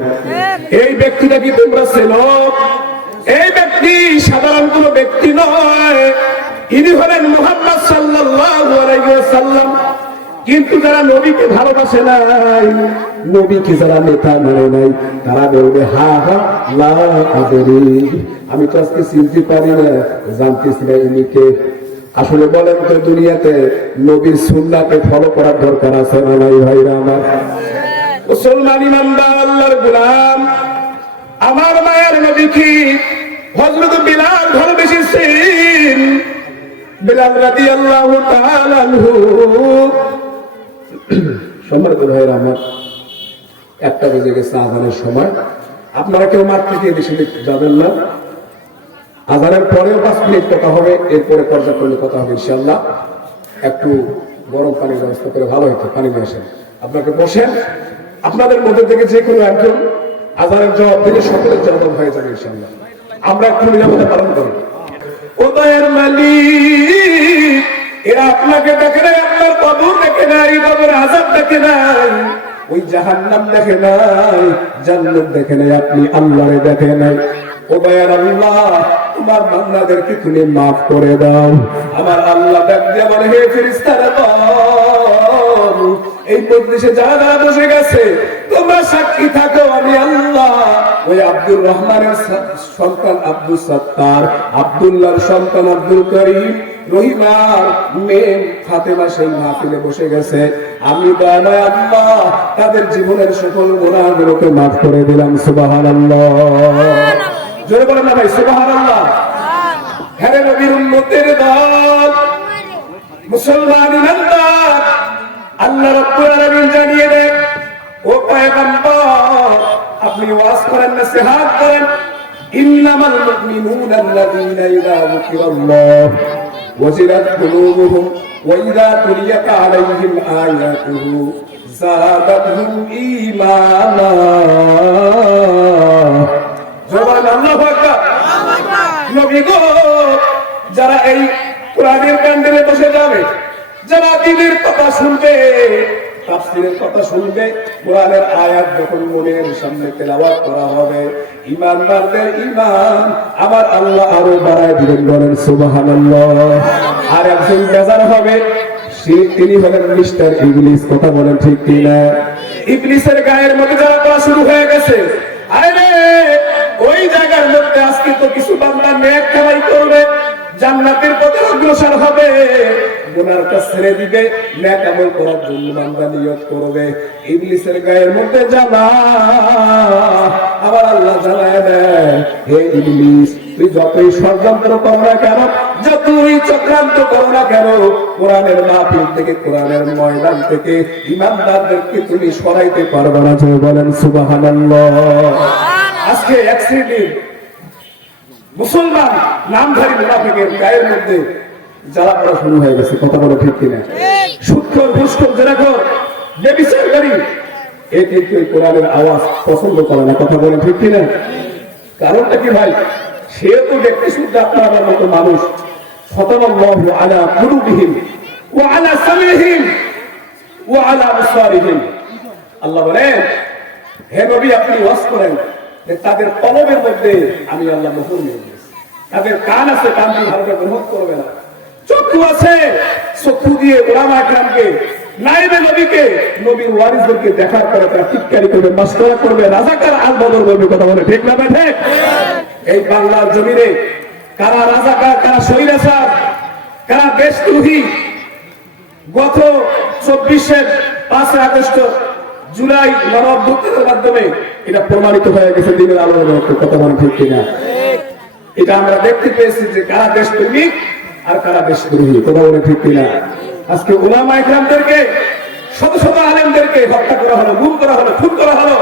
এই ব্যক্তিটা কি তোমরা চেনো? এই ব্যক্তি সাধারণ কোনো ব্যক্তি নয়, ইনি হলেন মুহাম্মদ সাল্লাল্লাহু আলাইহি ওয়াসাল্লাম। কিন্তু যারা নবীকে ভালোবাসে নাই, নবীকে যারা নেতা মানে নাই, তারা বলবে হা হা লা আদরি, আমি তো আজকে চিনতে পারি না, জানতেছি না ইনি কে। আসলে বলেন তো, দুনিয়াতে নবীর সুন্নাহকে ফলো করার দরকার আছে না নাই ভাইরা আমার? মুসলমান ইমানদার আল্লাহর গোলাম, আমার মায়ের নবী কি হযরত বিলাল ভালোবেসেছেন। বিলাল রাদিয়াল্লাহু তাআলা আনহু, সম্মানিত ভাইরা আমার, 1টা বেজে গেছে আযানের সময়। আপনারা কেউ মাঠ থেকে বেশি যাবেন না। আযানের পরেও 5 মিনিট কথা হবে, এরপরে পর্যায়ক্রমে কথা হবে ইনশাআল্লাহ। একটু গরম পানির ব্যবস্থা করে ভালো হতো, পানি নিয়ে আসেন। আপনাকে বসেন, আপনাদের মধ্যে থেকে যে কোনো একজন আযানের জবাব দিলে সকলের জবাব হয়ে যাবে ইনশাআল্লাহ। আমরা একটু নিরাপত্তা পালন করি। ও দয়ার মালিক, এরা আপনাকে দেখে নাই, আপনার কবর দেখে নাই, কবর আযাব দেখে নাই, ওই জাহান্নাম দেখে নাই, জান্নাত দেখে নাই, আপনি আল্লাহরে দেখে নাই। ও দয়ার আল্লাহ, তোমার বান্দাদেরকে তুমি মাফ করে দাও। আমার আল্লাহ ডাক দিয়ে বলে, হে ফেরেশতারা, এই মজলিসে যারা যারা বসে গেছে, তোমরা সাক্ষী থাকো, আমি আল্লাহ ওই আব্দুর রহমানের সন্তান আব্দুল সত্তার, আব্দুল্লাহর সন্তান আব্দুল করিম, রহিমার মেয়ে ফাতেমা সেই মাহফিলে বসে গেছে। আমি দয়াময় আল্লাহ তাদের জীবনের সকল গুনাহগুলোকে মাফ করে দিলাম। সুবহানাল্লাহ। জোরে বলেন না ভাই, সুবহানাল্লাহ। হ্যাঁ নবীর উম্মতের দল, মুসলমান ইমানদার, আল্লাহ রাব্বুল আলামিন জানিয়ে দেন, ও পয়গম্বর, আপনি ওয়াজ করেন, নসিহত করেন, ইন্নামাল মুমিনুনা আল্লাযীনা ইযা যুকিরাল্লাহ ওয়াজিলাত কুলুবুহুম ওয়া ইযা তুলিয়াত আলাইহিম আয়াতুহু যাদাতহুম ঈমানা। জবান আল্লাহু আকবার। নবী গো, যারা এই কোরআনের প্যান্ডেলে বসে যাবে, যারা দ্বীনের কথা শুনবে, তাফসীরের কথা শুনবে, কোরআনের আয়াত যখন মনের সামনে তেলাওয়াত করা হবে, ঈমানদারদের ঈমান আমার আল্লাহ আরো বাড়ায় দিবেন। বলেন সুবহানাল্লাহ। আর একজন বেজার হবে, তিনি হলেন মিস্টার ইবলিস। কথা বলেন ঠিক কিনা? ইবলিসের গায়ের মধ্যে যারা পড়া শুরু হয়ে গেছে, আরে ওই জায়গার মধ্যে আজকে তো কিছু বান্দা নেক কামাই করবে, জান্নাতের পথে অগ্রসর হবে, গুনার কাজ ছেড়ে দিবে, নেক আমল করার জন্য বান্দা নিয়ত করবে। ইবলিসের গায়ের মধ্যে জ্বালা, আবার আল্লাহ জানায় দেয়, হে ইবলিস, তুই যতই ষড়যন্ত্র করো না কেন, যতই চক্রান্ত করো না কেন, কোরআনের মাহফিল থেকে, কোরআনের ময়দান থেকে ঈমানদারদেরকে তুমি সরাইতে পারবে না। বলেন সুবহানাল্লাহ। আজকে এক শ্রেণীর মুসলমান নামধারী মুনাফিকের গায়ের মধ্যে জ্বালা পড়া শুরু হয়ে গেছে। কথা বলে ঠিক কিনা? সুদখোর, ঘুষখোর, জেনাখোর, ব্যভিচারকারী এ কিন্তু এই কোরআনের আওয়াজ পছন্দ করে না। কথা বলে ঠিক কিনা? কারণটা কি ভাই? সে তো দেখতে শুদ্ধ আপনার আমার মতো মানুষ। খতামাল্লাহু আলা কুলুবিহিম ওয়া আলা সামিহিম ওয়া আলা আবসারিহিম। আল্লাহ বলেন, হে নবী আপনি ওয়াজ করেন যে তাদের কলবের মধ্যে আমি আল্লাহ মোহর নিয়ে দিয়েছি। তাদের কান আছে, কান দিয়ে ভালো করে গ্রহণ করবে না। চক্ষু আছে, চক্ষু দিয়ে উলামা ইকরামকে, নায়েবে নবীকে, নবীর ওয়ারিসদেরকে দেখার পরে তারা টিটকারি করবে, মাসকারা করবে, রাজাকার আল বদল করবে। কথা বলে ঠিক না ঠিক? এই বাংলার জমিনে কারা রাজাকার, কারা স্বৈরাচার, কারা দেশদ্রোহী, গত 24-এর 5 আগস্ট জুলাই গণঅভ্যুত্থানের মাধ্যমে এটা প্রমাণিত হয়ে গেছে দিনের আলোর মতো। কথা বলে ঠিক কিনা? এটা আমরা দেখতে পেয়েছি যে কারা দেশপ্রেমিক আর কারা দেশদ্রোহী। কথা বলে ঠিক কিনা? আজকে উলামা ইকরামদেরকে, শত শত আলেমদেরকে হত্যা করা হলো, গুম করা হলো, খুন করা হলো।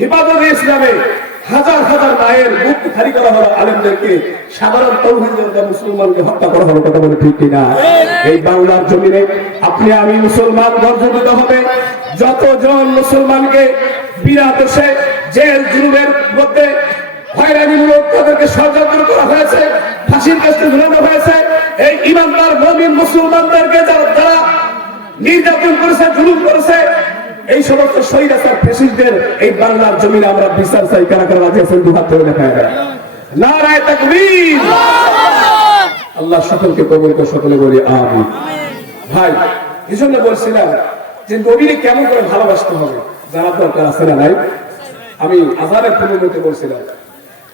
হেফাজতে ইসলামে হাজার হাজার মায়ের বুক খালি করা হলো আলেমদেরকে, সাধারণ তৌহিদুল্লাহ মুসলমানকে হত্যা করা হলো। কথা বলে ঠিক কিনা? এই বাংলার জমিনে আপনি আমি মুসলমান গর্জনিত হবে। যতজন মুসলমানকে বিনা দোষে জেল জুলুমের মধ্যে হয়রানিমূলক তাদেরকে ষড়যন্ত্র করা হয়েছে, ফাঁসির কাছে ঝুলানো হয়েছে, এই ইমানদার মুমিন মুসলমানদেরকে যারা নির্যাতন করেছে, জুলুম করেছে, এই সমস্ত স্বৈরাচার ফ্যাসিস্টদের এই বাংলার জমিনে আমরা বিচার চাই। কারা কারা রাজি আছেন? দুহাত ধরে দেখা যায়। নারায়ে তাকবীর। আল্লাহ সকলকে কবুল করে, সকলে বলি আমিন। ভাই এই জন্য বলছিলাম যে নবীকে কেমন করে ভালোবাসতে হবে জানার দরকার আছে না নাই? আমি আযানের পূর্ববর্তী বলছিলাম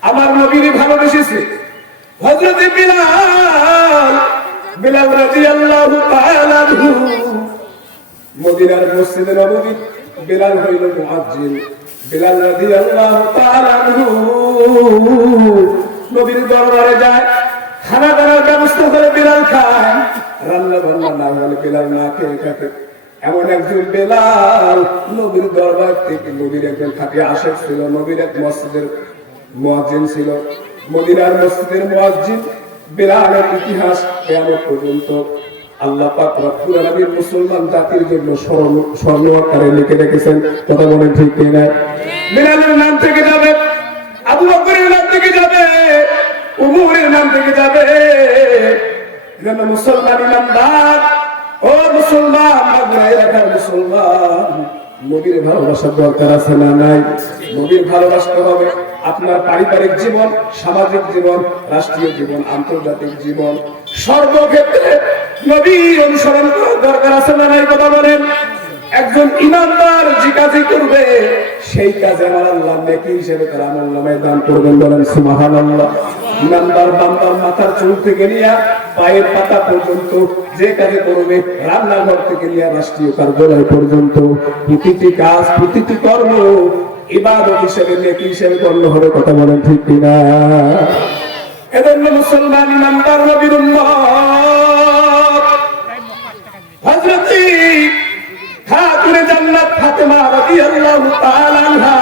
আমার নবীকে ভালোবেসেছে হযরত বিলাল রাদিয়াল্লাহু তাআলা আনহু। মদিনার মসজিদে নববী বিলাল হইল মুয়াজ্জিন। বিলাল রাদিয়াল্লাহু তাআলা আনহু নবীর দরবারে যায়, খানা দানার ব্যবস্থা করে বিলাল খায়। রান্না বান্না না হলে বিলাল না খেয়ে থাকে। এমন একজন বিলাল নবীর দরবার থেকে, নবীর একজন খাঁটি আশিক ছিল, নবীর এক মসজিদের মুয়াজ্জিন ছিল। মদিনার মসজিদের মুয়াজ্জিন বিলালের ইতিহাস কিয়ামত পর্যন্ত আল্লাহ পাক রব্বুল আলামিন মুসলমান জাতির জন্য স্বর্ণ আকারে লিখে রেখেছেন। কথা বলেন ঠিক কিনা? বিলালের নাম থেকে যাবে, আবু বকরের নাম থেকে যাবে, উমরের নাম থেকে যাবে। যেন মুসলমান ইমানদার, ও মুসলমান, মাগরাই রাখার মুসলমান, নবীর ভালোবাসার দরকার আছে না নাই? নবীর ভালোবাসতে হবে আপনার পারিবারিক জীবন, সামাজিক জীবন, রাষ্ট্রীয় জীবন, আন্তর্জাতিক জীবন, সর্বক্ষেত্রে নবীর অনুসরণ করার দরকার আছে না নাই? কথা বলেন। একজন ইমানদার যে কাজই করবে সেই কাজে আমার আল্লাহ নেকি হিসেবে তার আমলনামায় দান করবেন। বলেন সুবহানাল্লাহ। ইমানদার বান্দার মাথার চুল থেকে নিয়ে পায়ের পাতা পর্যন্ত যে কাজে করবে, রান্নাঘর থেকে নিয়ে রাষ্ট্রীয় কার্যালয় পর্যন্ত প্রতিটি কাজ, প্রতিটি কর্ম ইবাদত হিসেবে, নেকি হিসেবে গণ্য হবে। কথা বলেন ঠিক কিনা? এজন্য মুসলমান ইমানদার নবীর উম্মত হযরত খাতুনে জান্নাত ফাতেমা রাদিয়াল্লাহু তাআলা আনহা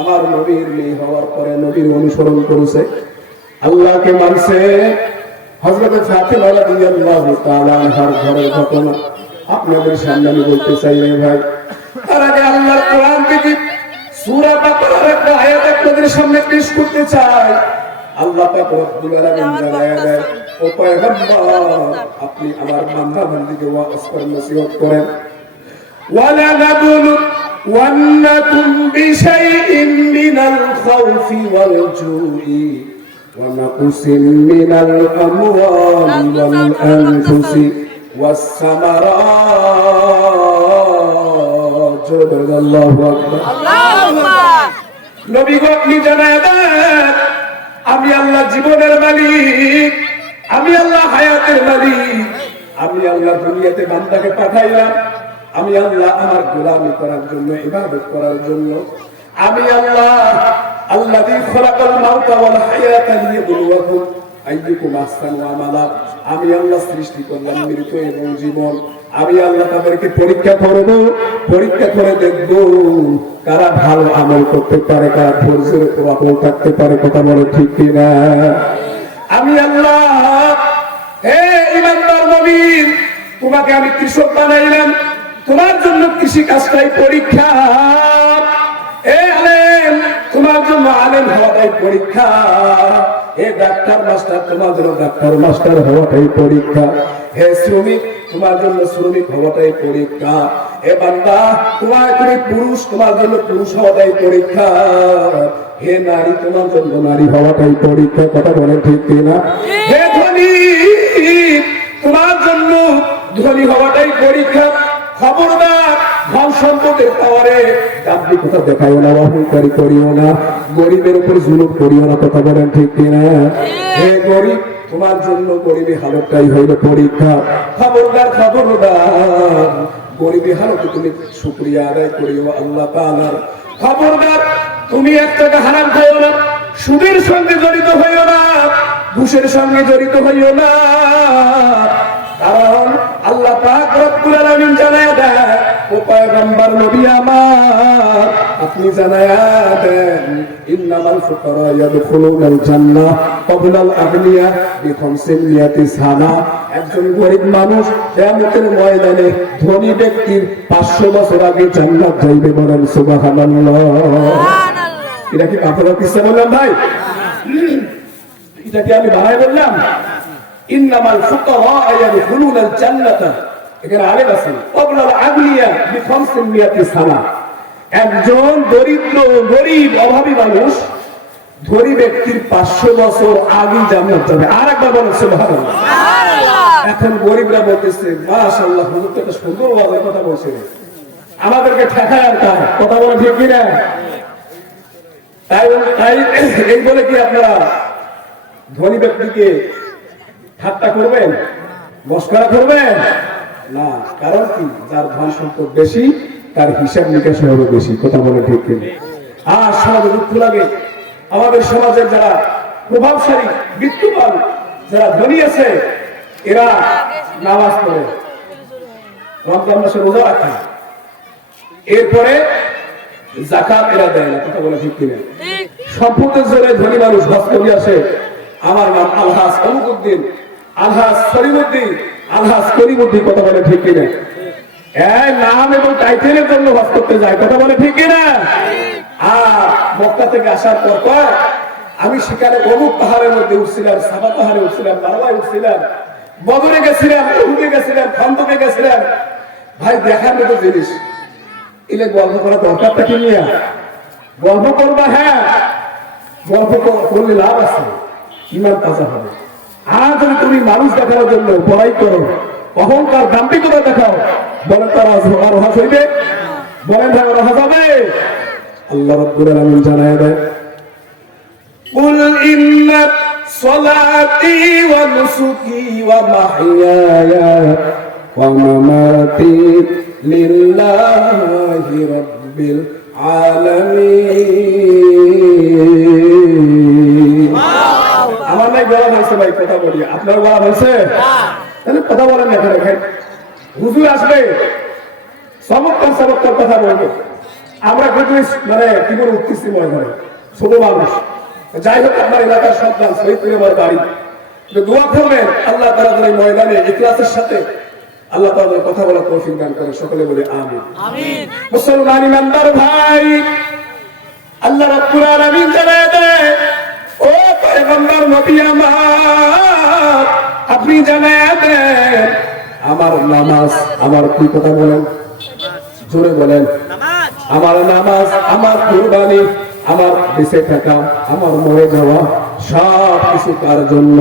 আমার নবীর মেয়ে হওয়ার পরে নবীর অনুসরণ করেছে, আল্লাহকে মানছে। হযরত ফাতেমা রাদিয়াল্লাহু তাআলা আনহার ঘরের ঘটনা আপনাদের সামনে আমি বলতে চাই ভাই। তার আগে আল্লাহর কোরআন থেকে সূরা বাকারার একটা আয়াত আপনাদের সামনে পেশ করতে চাই। আল্লাহ পাক রব্বুল আলামিন জানায়া দেন, ও পয়গম্বর আপনি আমার বান্দা বান্দীকে ওয়াজ করেন, নসিহত করেন। ওয়ালা নাবলুওয়ান্নাকুম বিশাইইন মিনাল খাউফি ওয়াল জুই ওয়া নাকসিন মিনাল আমওয়ালি ওয়াল আনফুসি ওয়াস সামারাত। আল্লাহু আকবার। আল্লাহুম্মা। নবী গো আপনি জানায়া দেন আমি আল্লাহ জীবনের মালিক, আমি আল্লাহ হায়াতের মালিক, আমি আল্লাহ দুনিয়াতে বান্দাকে পাঠাইলাম, আমি আল্লাহ আমার গোলামি করার জন্য, ইবাদত করার জন্য। আমি আল্লাহ আল্লাযী খালাকাল মাউতা ওয়াল হায়াতা লিয়াবলুয়াকুম আইয়ুকুম আহসানু আমালা। আমি আল্লাহ সৃষ্টি করলাম মৃত্যু এবং জীবন, আমি আল্লাহ তাদেরকে পরীক্ষা করব পরীক্ষা করে দেখবো কারা ভালো আমল করতে পারে, কারা ধৈর্যের উপর অটল থাকতে পারে। কথা বলে ঠিক কিনা? আমি আল্লাহ, হে ইমানদার মুমিন, তোমাকে আমি কৃষক বানাইলাম, তোমার জন্য কৃষি কাজটাই পরীক্ষা। এ আলেম, তোমার জন্য আলেম হওয়াটাই পরীক্ষা। এ ডাক্তার মাস্টার, তোমার জন্য ডাক্তার মাস্টার হওয়াটাই পরীক্ষা। হে শ্রমিক, তোমার জন্য শ্রমিক হওয়াটাই পরীক্ষা। এ বান্দা, তুমি পুরুষ, তোমার জন্য পুরুষ হওয়াটাই পরীক্ষা। হে নারী, তোমার জন্য নারী হওয়াটাই পরীক্ষা। কথা বলে ঠিক কিনা? হে ধনী, তোমার জন্য ধনী হওয়াটাই পরীক্ষা। খবরদার, ধন সম্পদের পাওয়ারে দাম্ভিকতা দেখাইও না, অহংকারী করিও না, গরিবের উপর জুলুম করিও না। কথা বলেন ঠিক কিনা? হে গরিব, তোমার জন্য গরিবী হালতটাই হইল পরীক্ষা। খবরদার, খবরদার, গরিবী হালতে তুমি শুকরিয়া আদায় করিও আল্লাহ তাআলার। খবরদার, তুমি এক টাকা হারাম খাইও না, সুদের সঙ্গে জড়িত হইও না, ঘুষের সঙ্গে জড়িত হইও না। কারণ আল্লাহ পাক রব্বুল আলামিন জানায়া দেন, ও পয়গম্বর নবী আমার, আপনি জানায়া দেন, ইন্নামাল ফুকারা ইয়াদখুলুনাল জান্নাহ ক্বাবলাল আগনিয়া বি৫০০ সানা। একজন গরিব মানুষ কিয়ামতের ময়দানে ধনী ব্যক্তির ৫০০ বছর আগে জান্নাত যাইবে। বলেন সুবহানাল্লাহ। এটা কি আপনারা কিসে বললাম ভাই? এটা কি আমি বানাই বললাম? ইন্নামাল ফুকারা ইয়াদখুলুনাল জান্নাতা, এখানে আলেম আছে, ক্বাবলাল আগনিয়া বি৫০০ সানা। একজন দরিদ্র, গরিব, অভাবী মানুষ ধনী ব্যক্তির ৫০০ বছর আগে জান্নাত যাবে। আর একবার বলেন সুবহানাল্লাহ। এখন গরিবরা বলতেছে, মাশাআল্লাহ, হুজুর তো একটা সুন্দর ওয়াজের কথা বলছে, আমাদেরকে ঠেকায় আর তার কথা বলে ঠিক কিনা? তাই এই বলে কি আপনারা ধনী ব্যক্তিকে ঠাট্টা করবেন, মস্করা করবেন না? কারণ কি, যার ধন সম্পদ বেশি তার হিসাব নিকাশ হবে বেশি। কথা বলে ঠিক কিনা? আর সমাজে দুঃখ লাগে, আমাদের সমাজের যারা প্রভাবশালী, বিত্তবান, যারা ধনী আছে, এরা নামাজ পড়ে, রমজান মাসে রোজা রাখে, এরপরে যাকাত এরা দেয় না। কথা বলে ঠিক কিনা? সম্পদের জোরে ধনী মানুষ হজ করে আসে, আমার নাম আলহাজ অমুকুদ্দিন, আলহাজ সলিমুদ্দিন, আলহাজ করিমুদ্দিন। কথা বলে ঠিক কিনা? নাম এবং টাইটেলের জন্য হজ করতে যায়। কথা বলে ঠিক কিনা? আর মক্কা থেকে আসার পর আমি সেখানে অমুক পাহাড়ের মধ্যে উঠছিলাম, সাবা পাহাড়ে উঠছিলাম, বারবায় উঠছিলাম, বদরে গেছিলাম, উহুদে গেছিলাম, খন্দকে গেছিলাম। ভাই, দেখার মতো জিনিস। এলে গল্প করা দরকারটা কি নিয়ে? গল্প করবা, হ্যাঁ, গল্প করলে লাভ আছে, ইমান তাজা হবে। আর যদি তুমি মানুষ দেখানোর জন্য বড়াই করো, অহংকার, দাম্ভিকতা দেখাও, বলেন তারা আর হজ হইবে? বলেন ভাই, ওরা হজ হবে? আল্লাহ রাব্বুল আলামিন জানায় দেন, কুল ইন্না সলাতি ওয়া নুসুকি ওয়া মাহইয়ায়া ওয়া মামাতি লিল্লাহি রাব্বিল আলামিন। আমার নাই বলা হয়েছে ভাই, কথা বলি, আপনার বলা হয়েছে? তাহলে কথা বলেন না কেন ভাই? হুজুর আসবে, চমৎকার চমৎকার কথা বলবে, আমরা কিন্তু মানে কি করে উঠতেছি মনে হয়, ছোট মানুষ। যাই হোক, আপনার এলাকার সন্তান, শহীদপুরে আমার বাড়ি, দোয়া করবেন আল্লাহ তাআলা যেন ময়দানে ইখলাসের সাথে আল্লাহ তাআলা কথা বলার তৌফিক দান করেন। সকলে বলে আমিন। মুসলমান ইমানদার ভাই, আল্লাহ রাব্বুল আলামিন জানায় দেয়, ও পয়গম্বর নবী আমার, আপনি জানায় দেন, আমার নামাজ, আমার কি? কথা বলেন, জোরে বলেন। আমার নামাজ, আমার কুরবানি, আমার বেঁচে থাকা, আমার মরে যাওয়া, সব কিছু কার জন্য?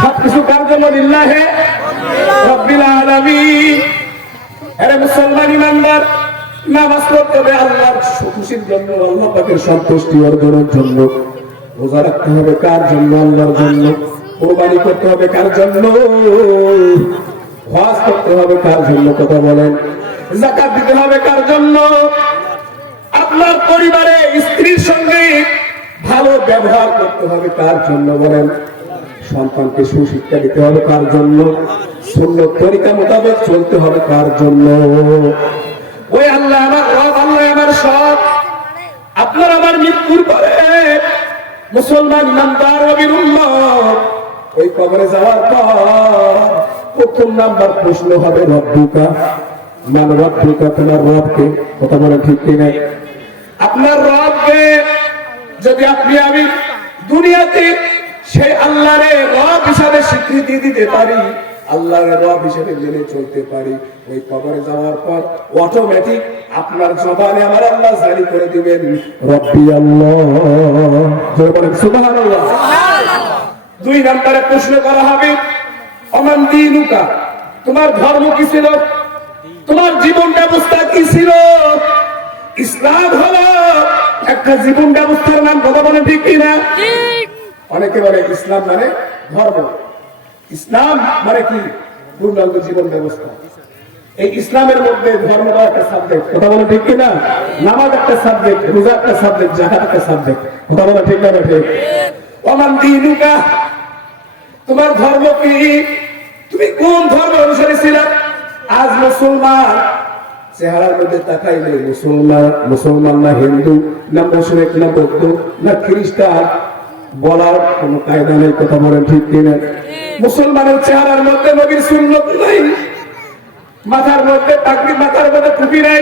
সব কিছু কার জন্য? লিল্লাহি রাব্বিল আলামিন। আরে মুসলমান ইমানদার, নামাজ পড়তে হবে আল্লাহর খুশির জন্য, আল্লাহ পাকের সন্তুষ্টি অর্জনের জন্য। রোজা রাখতে হবে কার জন্য? আল্লাহর জন্য। কুরবানি করতে হবে কার জন্য? হজ করতে হবে কার জন্য? কথা বলেন। যাকাত দিতে হবে কার জন্য? আপনার পরিবারে স্ত্রীর সঙ্গে ভালো ব্যবহার করতে হবে কার জন্য? বলেন। সন্তানকে সুশিক্ষা দিতে হবে কার জন্য? সুন্নত তরিকা মোতাবেক চলতে হবে কার জন্য? ওই আল্লাহ আমার রব, আল্লাহ আমার সব। আপনার আমার মৃত্যুর পরে মুসলমান ইমানদার নবীর উম্মত ওই কবরে যাওয়ার পর প্রথম নাম্বার প্রশ্ন হবে রব্বুকা, মান রব্বুকা, তোমার রবকে। কথা বলে ঠিক কিনা? আপনার রবকে যদি আপনি আমি দুনিয়াতে সেই আল্লাহরে রব হিসাবে স্বীকৃতি দিতে পারি, আল্লাহর রব হিসেবে মেনে চলতে পারি, ওই কবরে যাওয়ার পর অটোমেটিক আপনার জবানে আমার আল্লাহ জারি করে দিবেন রব্বি আল্লাহ। জোরে বলেন সুবহানাল্লাহ। দুই নম্বরে প্রশ্ন করা হবে অমান দীনুকা, তোমার ধর্ম কি ছিল, তোমার জীবন ব্যবস্থা কি ছিল। ইসলাম হলো একটা জীবন ব্যবস্থার নাম। কথা বলেন ঠিক কিনা? অনেকে বলে ইসলাম মানে ধর্ম, ইসলাম মানে কি পূর্ণাঙ্গ জীবন ব্যবস্থা। এই ইসলামের মধ্যে ধর্মটা একটা সাবজেক্ট। কথা বলে ঠিক কিনা? নামাজ একটা সাবজেক্ট, রোজা একটা সাবজেক্ট, যাকাত একটা সাবজেক্ট। কথা বলে ঠিক না? ঠিক। ওমান দীনুকা, তোমার ধর্ম কি, তুমি কোন ধর্ম অনুসারী ছিলে। আজ মুসলমান চেহারার মধ্যে তাকাইলে মুসলমান না হিন্দু, না মুশরিক, না বৌদ্ধ, না খ্রিস্টান বলার কোন কায়দা নেই। কথা বলেন ঠিক কিনা? মুসলমানের চেহারার মধ্যে নবীর সুন্নত নাই, মাথার মধ্যে পাগড়ি, মাথার মধ্যে টুপি নাই,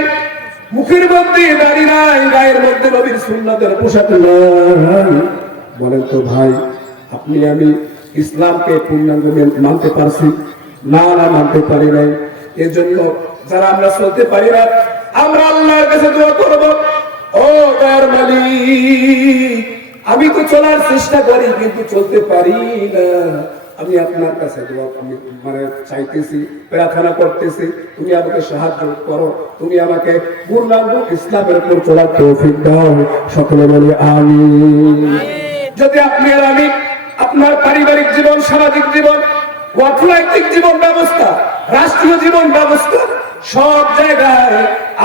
মুখের মধ্যে দাড়ি নাই, গায়ের মধ্যে নবীর সুন্নতের পোশাক নাই। বলেন তো ভাই, আপনি আমি ইসলামকে পূর্ণাঙ্গ মানতে পারছি? না, মানতে পারি নাই। এজন্য যারা আমরা চলতে পারি না, আমরা আল্লাহর কাছে দোয়া করব, ও দয়ার মালিক, আমি তো চলার চেষ্টা করি কিন্তু চলতে পারি না, আমি আপনার কাছে মানে চাইতেছি, প্রার্থনা করতেছি, তুমি আমাকে সাহায্য করো, তুমি আমাকে পূর্ণাঙ্গ ইসলামের উপর চলার তৌফিক দাও। সকলে বলি আমিন। যদি আপনি আর আমি আপনার পারিবারিক জীবন, সামাজিক জীবন, অর্থনৈতিক জীবন ব্যবস্থা, রাষ্ট্রীয় জীবন ব্যবস্থা, সব জায়গায়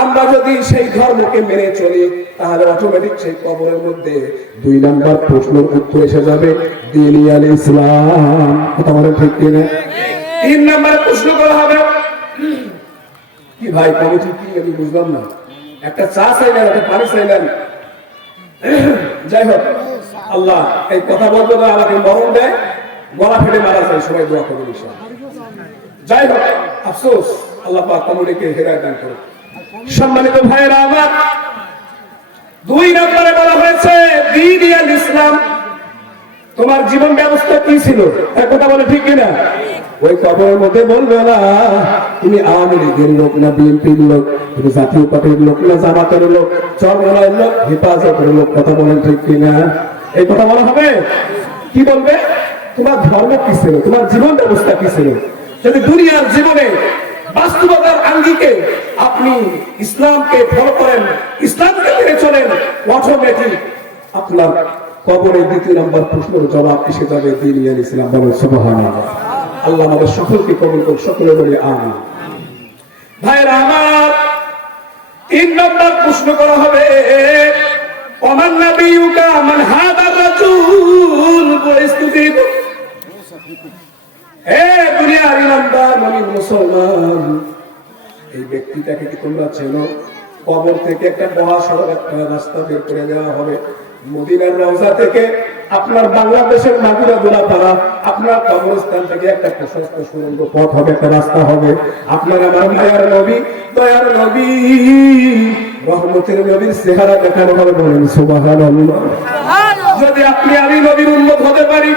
আমরা যদি সেই ধর্মকে মেনে চলি, তাহলে অটোমেটিক সেই কবরের মধ্যে দুই নাম্বার প্রশ্নের উত্তর এসে যাবে, দ্বীন আল ইসলাম। কথা বলেন ঠিক কিনা? তিন নাম্বার প্রশ্ন করা হবে কি ভাই, কমিটি কি আমি বুঝলাম না, একটা চা চাইলেন, একটা পানি চাইলেন, যাই হোক আল্লাহ এই কথা বলতে আমাকে মরণ দেয়, গলা ফেটে মারা যায়, সবাই দোয়া করবেন ইনশাআল্লাহ। যাই হোক আফসোস, আল্লাহ পাক কমিটিকে হেদায়েত দান করুন। সম্মানিত ভাইয়েরা আমার, দুই নম্বরে বলা হয়েছে দ্বীন আল ইসলাম, তোমার জীবন ব্যবস্থা কি ছিল। এক কথা বলে ঠিক কিনা? ওই কবরের মধ্যে বলবে না তুমি আওয়ামী লীগের লোক না বিএনপির লোক, তুমি জাতীয় পার্টির লোক না জামাতের লোক, চরমনায়ের লোক, হেফাজতের লোক। কথা বলেন ঠিক কিনা? এই কথা বলা হবে। কি বলবে? তোমার ধর্ম কি ছিল, তোমার জীবন ব্যবস্থা কি ছিল। যদি দুনিয়ার জীবনে বাস্তবতার আঙ্গিকে আপনি ইসলামকে ফলো করেন, ইসলামকে মেনে চলেন, অটোমেটিক আপনার কবরে দ্বিতীয় নম্বর প্রশ্নের জবাব এসে যাবে দ্বীন আল ইসলাম। বলেন সুবহানাল্লাহ। আল্লাহ আমাদের সকলকে কবুল করুন। সকলে বলে আমিন। ভাইরা আমার, তিন নম্বর প্রশ্ন করা হবে ওমান নাবিয়ুকা মান হাদার রাজুল পরিস্থিতি। হে দুনিয়ার ইমানদার মুমিন মুসলমান, এই ব্যক্তিটাকে কি তোমরা চেনো? কবর থেকে একটা বড় সড়ক, একটা রাস্তা বের করে দেওয়া হবে। মদিনার রওজা থেকে আপনার বাংলাদেশের মাগুরা গোলাপাড়া, আপনার কবরস্থান থেকে একটা প্রশস্ত সুড়ঙ্গ পথ হবে, একটা রাস্তা হবে। আপনার আমার মায়ার নবী, দয়ার নবী, রহমতের নবীর চেহারা দেখানো হবে। বলেন সুবহানাল্লাহ। যদি আপনি আমি নবীর উম্মত হতে পারি,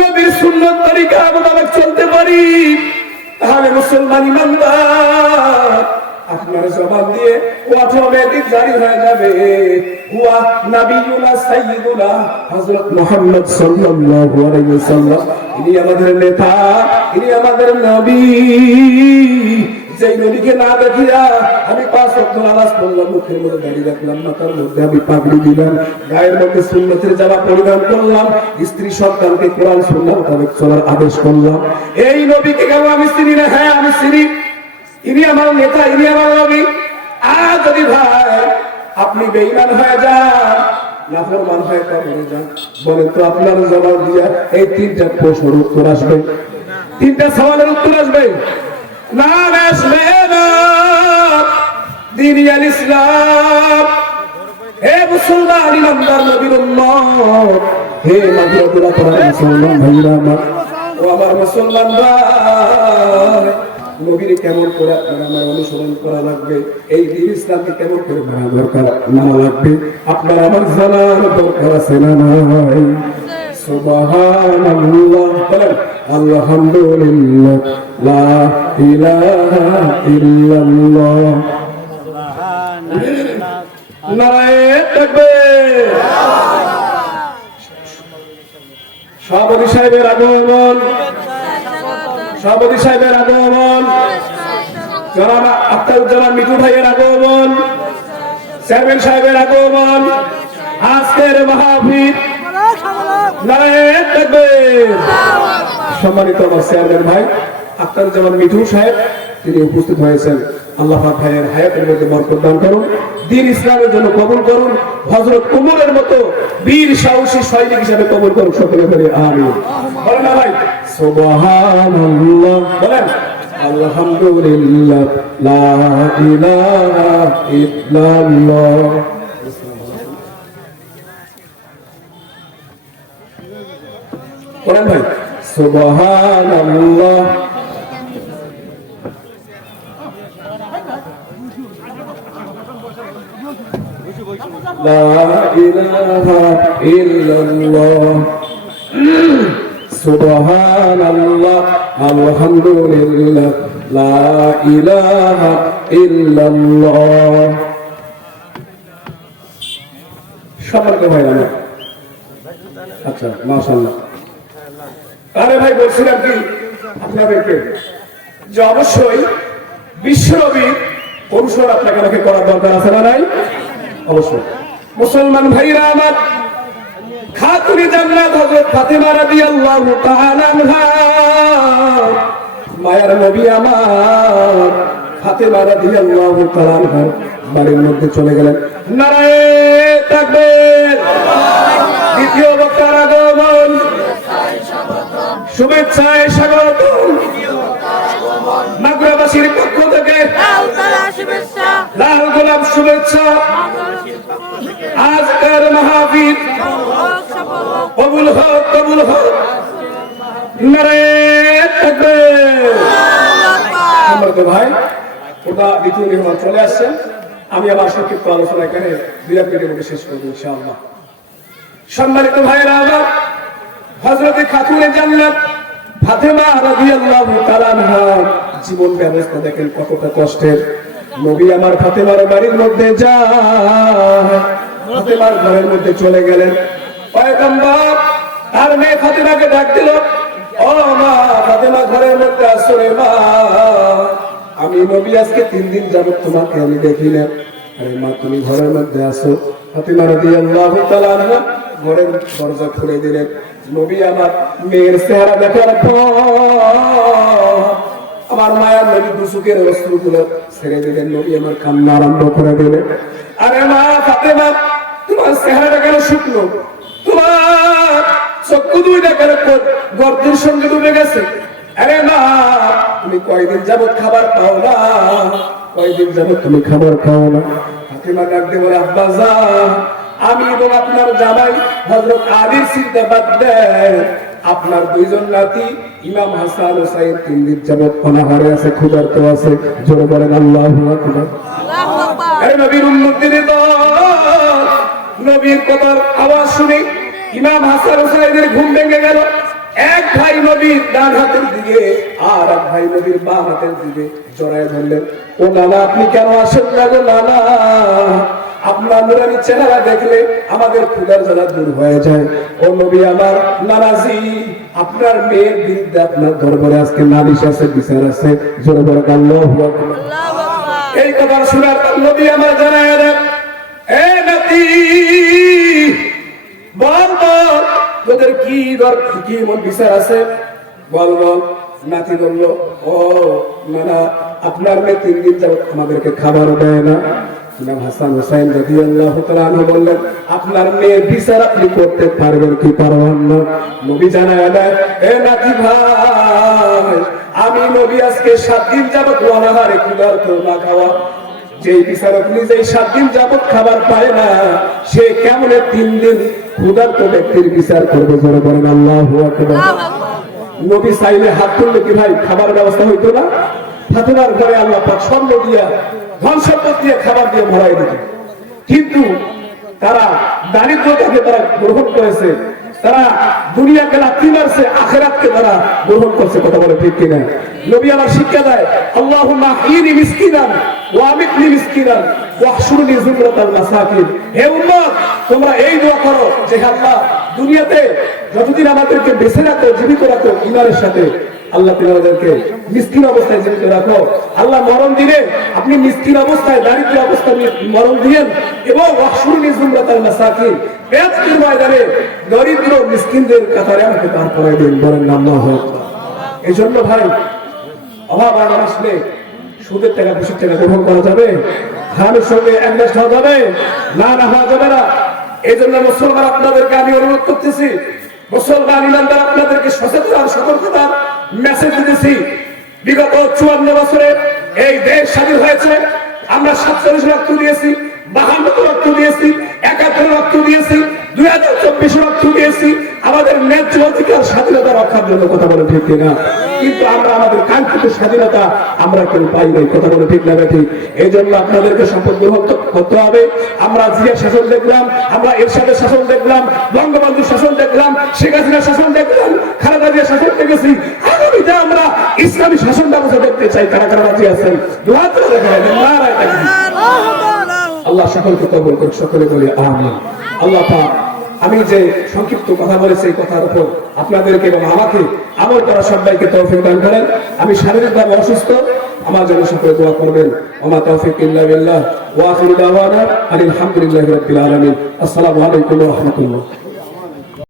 নবীর সুন্নাত তরিকা মোতাবেক চলতে পারি, তাহলে মুসলমান ইমানদার আপনার জবান দিয়ে অটোমেটিক জারি হয়ে যাবে হুয়া নবিয়ুনা সাইয়্যিদুনা হযরত মুহাম্মদ সাল্লাল্লাহু আলাইহি ওয়াসাল্লাম। ইনি আমাদের নেতা, ইনি আমাদের নবী। যেই নবীকে না দেখিয়া আমি 5 ওয়াক্ত নামাজ পড়লাম, মুখের মধ্যে দাড়ি রাখলাম, মাথার মধ্যে আমি পাগড়ি দিলাম, গায়ের মধ্যে সুন্নতের জামা পরিধান করলাম, স্ত্রী সন্তানকে কোরআন সুন্নাহ মোতাবেক চলার আদেশ করলাম, এই নবীকে কেন আমি চিনি না? হ্যাঁ আমি চিনি, ইনি আমার নেতা, ইনি আমার নবী। আর যদি ভাই আপনি বেঈমান হয়ে যান, নাফরমান হয়ে কবরে যান, বলেন তো আপনার জবাব দিয়া এই তিনটা প্রশ্নের উত্তর আসবে? তিনটা সওয়ালের উত্তর আসবে? না আসবে না। আল ইসলাম, হে মুসলমান ইমানদার নবীর উম্মত, হে মাদিনাতুল্লাহ পড়া মুসলমান ভাইরা আমার, ও আমার মুসলমান ভাই, নবীর কেমন করে আমার অনুসরণ করা লাগবে, এই দ্বীন ইসলামকে কেমন করে মানা দরকার, মানা লাগবে, আপনার আমার জানার দরকার আছে না নাই? সুবহানাল্লাহ বলেন, আলহামদুলিল্লাহ, লা ইলাহা ইল্লাল্লাহ, নারায়ে তাকবীর। সভাপতি সাহেবের আগমন, সভাপতি সাহেবের আগমন, জনাব আখতারুজ্জামান মিঠু ভাইয়ের আগমন, চেয়ারম্যান সাহেবের আগমন, আজকের মাহফিল, নারায়ে তাকবীর। সম্মানিত আমার চেয়ারম্যান ভাই আখতারুজ্জামান মিঠু সাহেব, তিনি উপস্থিত হয়েছেন। আল্লাহ পাক ভাইয়ের হায়াতের মধ্যে বরকত দান করুন, দ্বীন ইসলামের জন্য কবুল করুন, হযরত ওমরের মতো বীর সাহসী সৈনিক হিসেবে কবুল করুন, সকলে বলি আমিন। বলেন না ভাই, সুবহানাল্লাহ বলেন, আলহামদুলিল্লাহ, লা ইলাহা ইল্লাল্লাহ। বলেন ভাই, সুবহানাল্লাহ, লা ইলাহা ইল্লাল্লাহ, সুবহানাল্লাহ, আলহামদুলিল্লাহ, লা ইলাহা ইল্লাল্লাহ। সম্মানিত ভাইরা, আচ্ছা মাশাআল্লাহ। আরে ভাই বলছিলাম কি আপনাদেরকে যে অবশ্যই বিশ্বনবীর অনুসরণ আপনাকে আমাকে করার দরকার আছে না নাই? অবশ্যই। মুসলমান ভাইরা আমার, খাতুনে জান্নাত হযরত ফাতেমা রাদিয়াল্লাহু তাআলা আনহা, মায়ার নবী আমার ফাতেমা রাদিয়াল্লাহু তাআলা আনহা বাড়ির মধ্যে চলে গেলেন। নারায়ে তাকবীর। দ্বিতীয় বক্তার আগমন, শুভেচ্ছায় স্বাগতম। মাগুরাবাসীর পক্ষ থেকে লাল গোলাপ শুভেচ্ছা। আজকের মাহফিল কবুল হোক, কবুল হোক, নারায়ে তাকবীর। সম্মানিত ভাই, ওটা দ্বিতীয় মেহমান চলে আসছেন। আমি আমার সংক্ষিপ্ত আলোচনা এখানে 2 মিনিটের মধ্যে শেষ করবো ইনশাআল্লাহ। সম্মানিত ভাইরা আমার, হযরতে খাতুনে জান্নাত ফাতেমা রাদিয়াল্লাহু তাআলা আনহা জীবন ব্যবস্থা দেখেন কতটা কষ্টের। নবী আমার ফাতেমার বাড়ির মধ্যে যায়, ফাতেমার ঘরের মধ্যে চলে গেলেন। পয়গম্বর তার মেয়ে ফাতেমাকে ডাক দিল, ও মা ফাতেমা ঘরের মধ্যে আসো রে মা, আমি নবী আজকে 3 দিন যাবত তোমাকে আমি দেখি না। আরে মা তুমি ঘরের মধ্যে আসো। ফাতেমা রাদিয়াল্লাহু তাআলা আনহা ঘরের দরজা খুলে দিলেন। নবী আমার মেয়ের চেহারা দেখার পর আমার মায়ের নবী দুচোখের অশ্রুগুলো ছেড়ে দিলেন। নবী আমার কান্না আরম্ভ করে দিলেন। আরে মা ফাতেমা, তোমার চেহারাটা কেন শুকনো? তোমার চক্ষু দুইটা কেন গর্তের সঙ্গে ডুবে গেছে? আরে মা, তুমি কয়দিন যাবত খাবার খাও না? কয়দিন যাবত তুমি খাবার খাও না? ফাতেমা ডাক দিয়ে বলে, আব্বা যান, আমি এবং আপনার জামাই হযরত আলীর চিন্তা বাদ দেন, আপনার 2 জন নাতি ইমাম হাসান হুসাইন 3 দিন যাবত অনাহারে আছে, ক্ষুধার্ত আছে। জোরে বলেন আল্লাহু আকবার। আল্লাহু আকবার। আরে নবীর উম্মতদের দল, নবীর কথার আওয়াজ শুনে ইমাম হাসান হুসাইনের ঘুম ভেঙে গেল। এক ভাই নবীর ডান হাতের দিকে আর এক ভাই নবীর বাম হাতের দিকে জড়ায় ধরলেন। ও নানা, আপনি কেন আসেন না গো নানা? আপনার নুরানি চেহারা দেখলে আমাদের ক্ষুধার জ্বালা দূর হয়ে যায়। ও নবী আমার, নানাজি আপনার মেয়ের বিরুদ্ধে আপনার দরবারে আজকে নালিশ আছে, বিচার আছে। জোরে বলে আল্লাহু আকবার। এই কথা শোনার পর নবী আমার জানায় দেন, এ নাতি বল বল, তোদের কি মন বিচার আছে? বল বল। নাতি বলল, ও নানা, আপনার মেয়ে 3 দিন যাবত আমাদেরকে খাবারও দেয় না। ইমাম হাসান হুসাইন রাদিয়াল্লাহু তাআলা আনহু বললেন, আপনার মেয়ের বিচার আপনি করতে পারবেন কি পারবেন না? নবী জানায় দেয়, এ নাতি ভাই, আমি নবী আজকে 7 দিন যাবত অনাহারে ক্ষুধার্ত না খাওয়া যে বিচারক নিজেই 7 দিন যাবত খাবার পায় না, সে কেমন 3 দিন ক্ষুধার্ত ব্যক্তির বিচার করবে? জোরে বলেন আল্লাহু আকবার। নবী চাইলে হাত তুললে কি ভাই খাবার ব্যবস্থা হইতো না? ফাতেমার ঘরে আল্লাহ পাক স্বর্ণ দিয়া ধন সম্পদ দিয়ে খাবার দিয়ে ভরাই দিত, কিন্তু তারা দারিদ্রতাকে তারা গ্রহণ করেছে, তারা দুনিয়াকে লাথি মারছে, আখিরাতকে তারা গ্রহণ করছে। কথা বলে ঠিক কিনা? নবী আমার শিক্ষা দেয়, আল্লাহুম্মা ইনি মিসকিনান ওয়া আমিতনি মিসকিনান ওয়াহশুরনি যুমরাতাল মাসাকিন। হে উম্মত, তোমরা এই দোয়া করো যে আল্লাহ দুনিয়াতে যতদিন আমাদেরকে বেঁচে রাখো, জীবিত রাখো ঈমানের সাথে, আল্লাহ তোমাদেরকে মিসকিন অবস্থায় জীবিত রাখো। আল্লাহ মরণ দিলে আপনি মিসকিন অবস্থায়, দারিদ্র অবস্থায় মরণ দিয়েন, এবং ওয়াহশুরনি যুমরাতাল মাসাকিন, কিয়ামতের ময়দানে দরিদ্র মিসকিনদের কাতারে আমাকে দাঁড় করায় দিন। বলেন আল্লাহু আকবার। এই জন্য ভাই, অভাব আনার আসলে সুদের টাকা, ঘুষের টাকা গ্রহণ করা যাবে? হারামের সঙ্গে একদাস হওয়া যাবে না? না, হওয়া যাবে না। এই জন্য মুসলমান আপনাদেরকে আমি অনুরোধ করতেছি, মুসলমান ইমানদার আপনাদেরকে সচেতন আর সতর্কতার মেসেজ দিতেছি। বিগত 54 বছরে এই দেশ স্বাধীন হয়েছে, আমরা 47 রক্ত দিয়েছি, 52 রক্ত দিয়েছি, 71 রক্ত দিয়েছি, 2024 রক্ত দিয়েছি আমাদের ন্যায্য অধিকার স্বাধীনতা রক্ষার জন্য। কথা বলে ঠিক কিনা? কিন্তু আমরা আমাদের কাঙ্ক্ষিত স্বাধীনতা আমরা কেউ পাই নাই। কথা বলে ঠিক না ঠিক? এই জন্য আপনাদেরকে শপথ গ্রহণ করতে হবে। আমরা জিয়া শাসন দেখলাম, আমরা এরশাদের শাসন দেখলাম, বঙ্গবন্ধু শাসন দেখলাম, শেখ হাসিনার শাসন দেখলাম, খালেদা জিয়ার শাসন দেখেছি। আগামীতে আমরা ইসলামী শাসন ব্যবস্থা দেখতে চাই। কারা কারা রাজি আছেন? দুয়া করে দেখাবেন। নারায়ে তাকবীর। আল্লাহ সকলকে কবুল করুন। সকলে বলি আমিন। আল্লাহ পাক, আমি যে সংক্ষিপ্ত কথা বলেছি এই কথার উপর আপনাদেরকে এবং আমাকে আমল করা সবাইকে তৌফিক দান করেন। আমি শারীরিকভাবে অসুস্থ, আমার জন্য সকলে দোয়া করবেন। ওমা তৌফিক ইল্লা বিল্লাহ ওয়া আখিরু দাওয়ানা আলহামদুলিল্লাহি রাব্বিল আলামিন। আসসালামু আলাইকুম ওয়া রাহমাতুল্লাহ।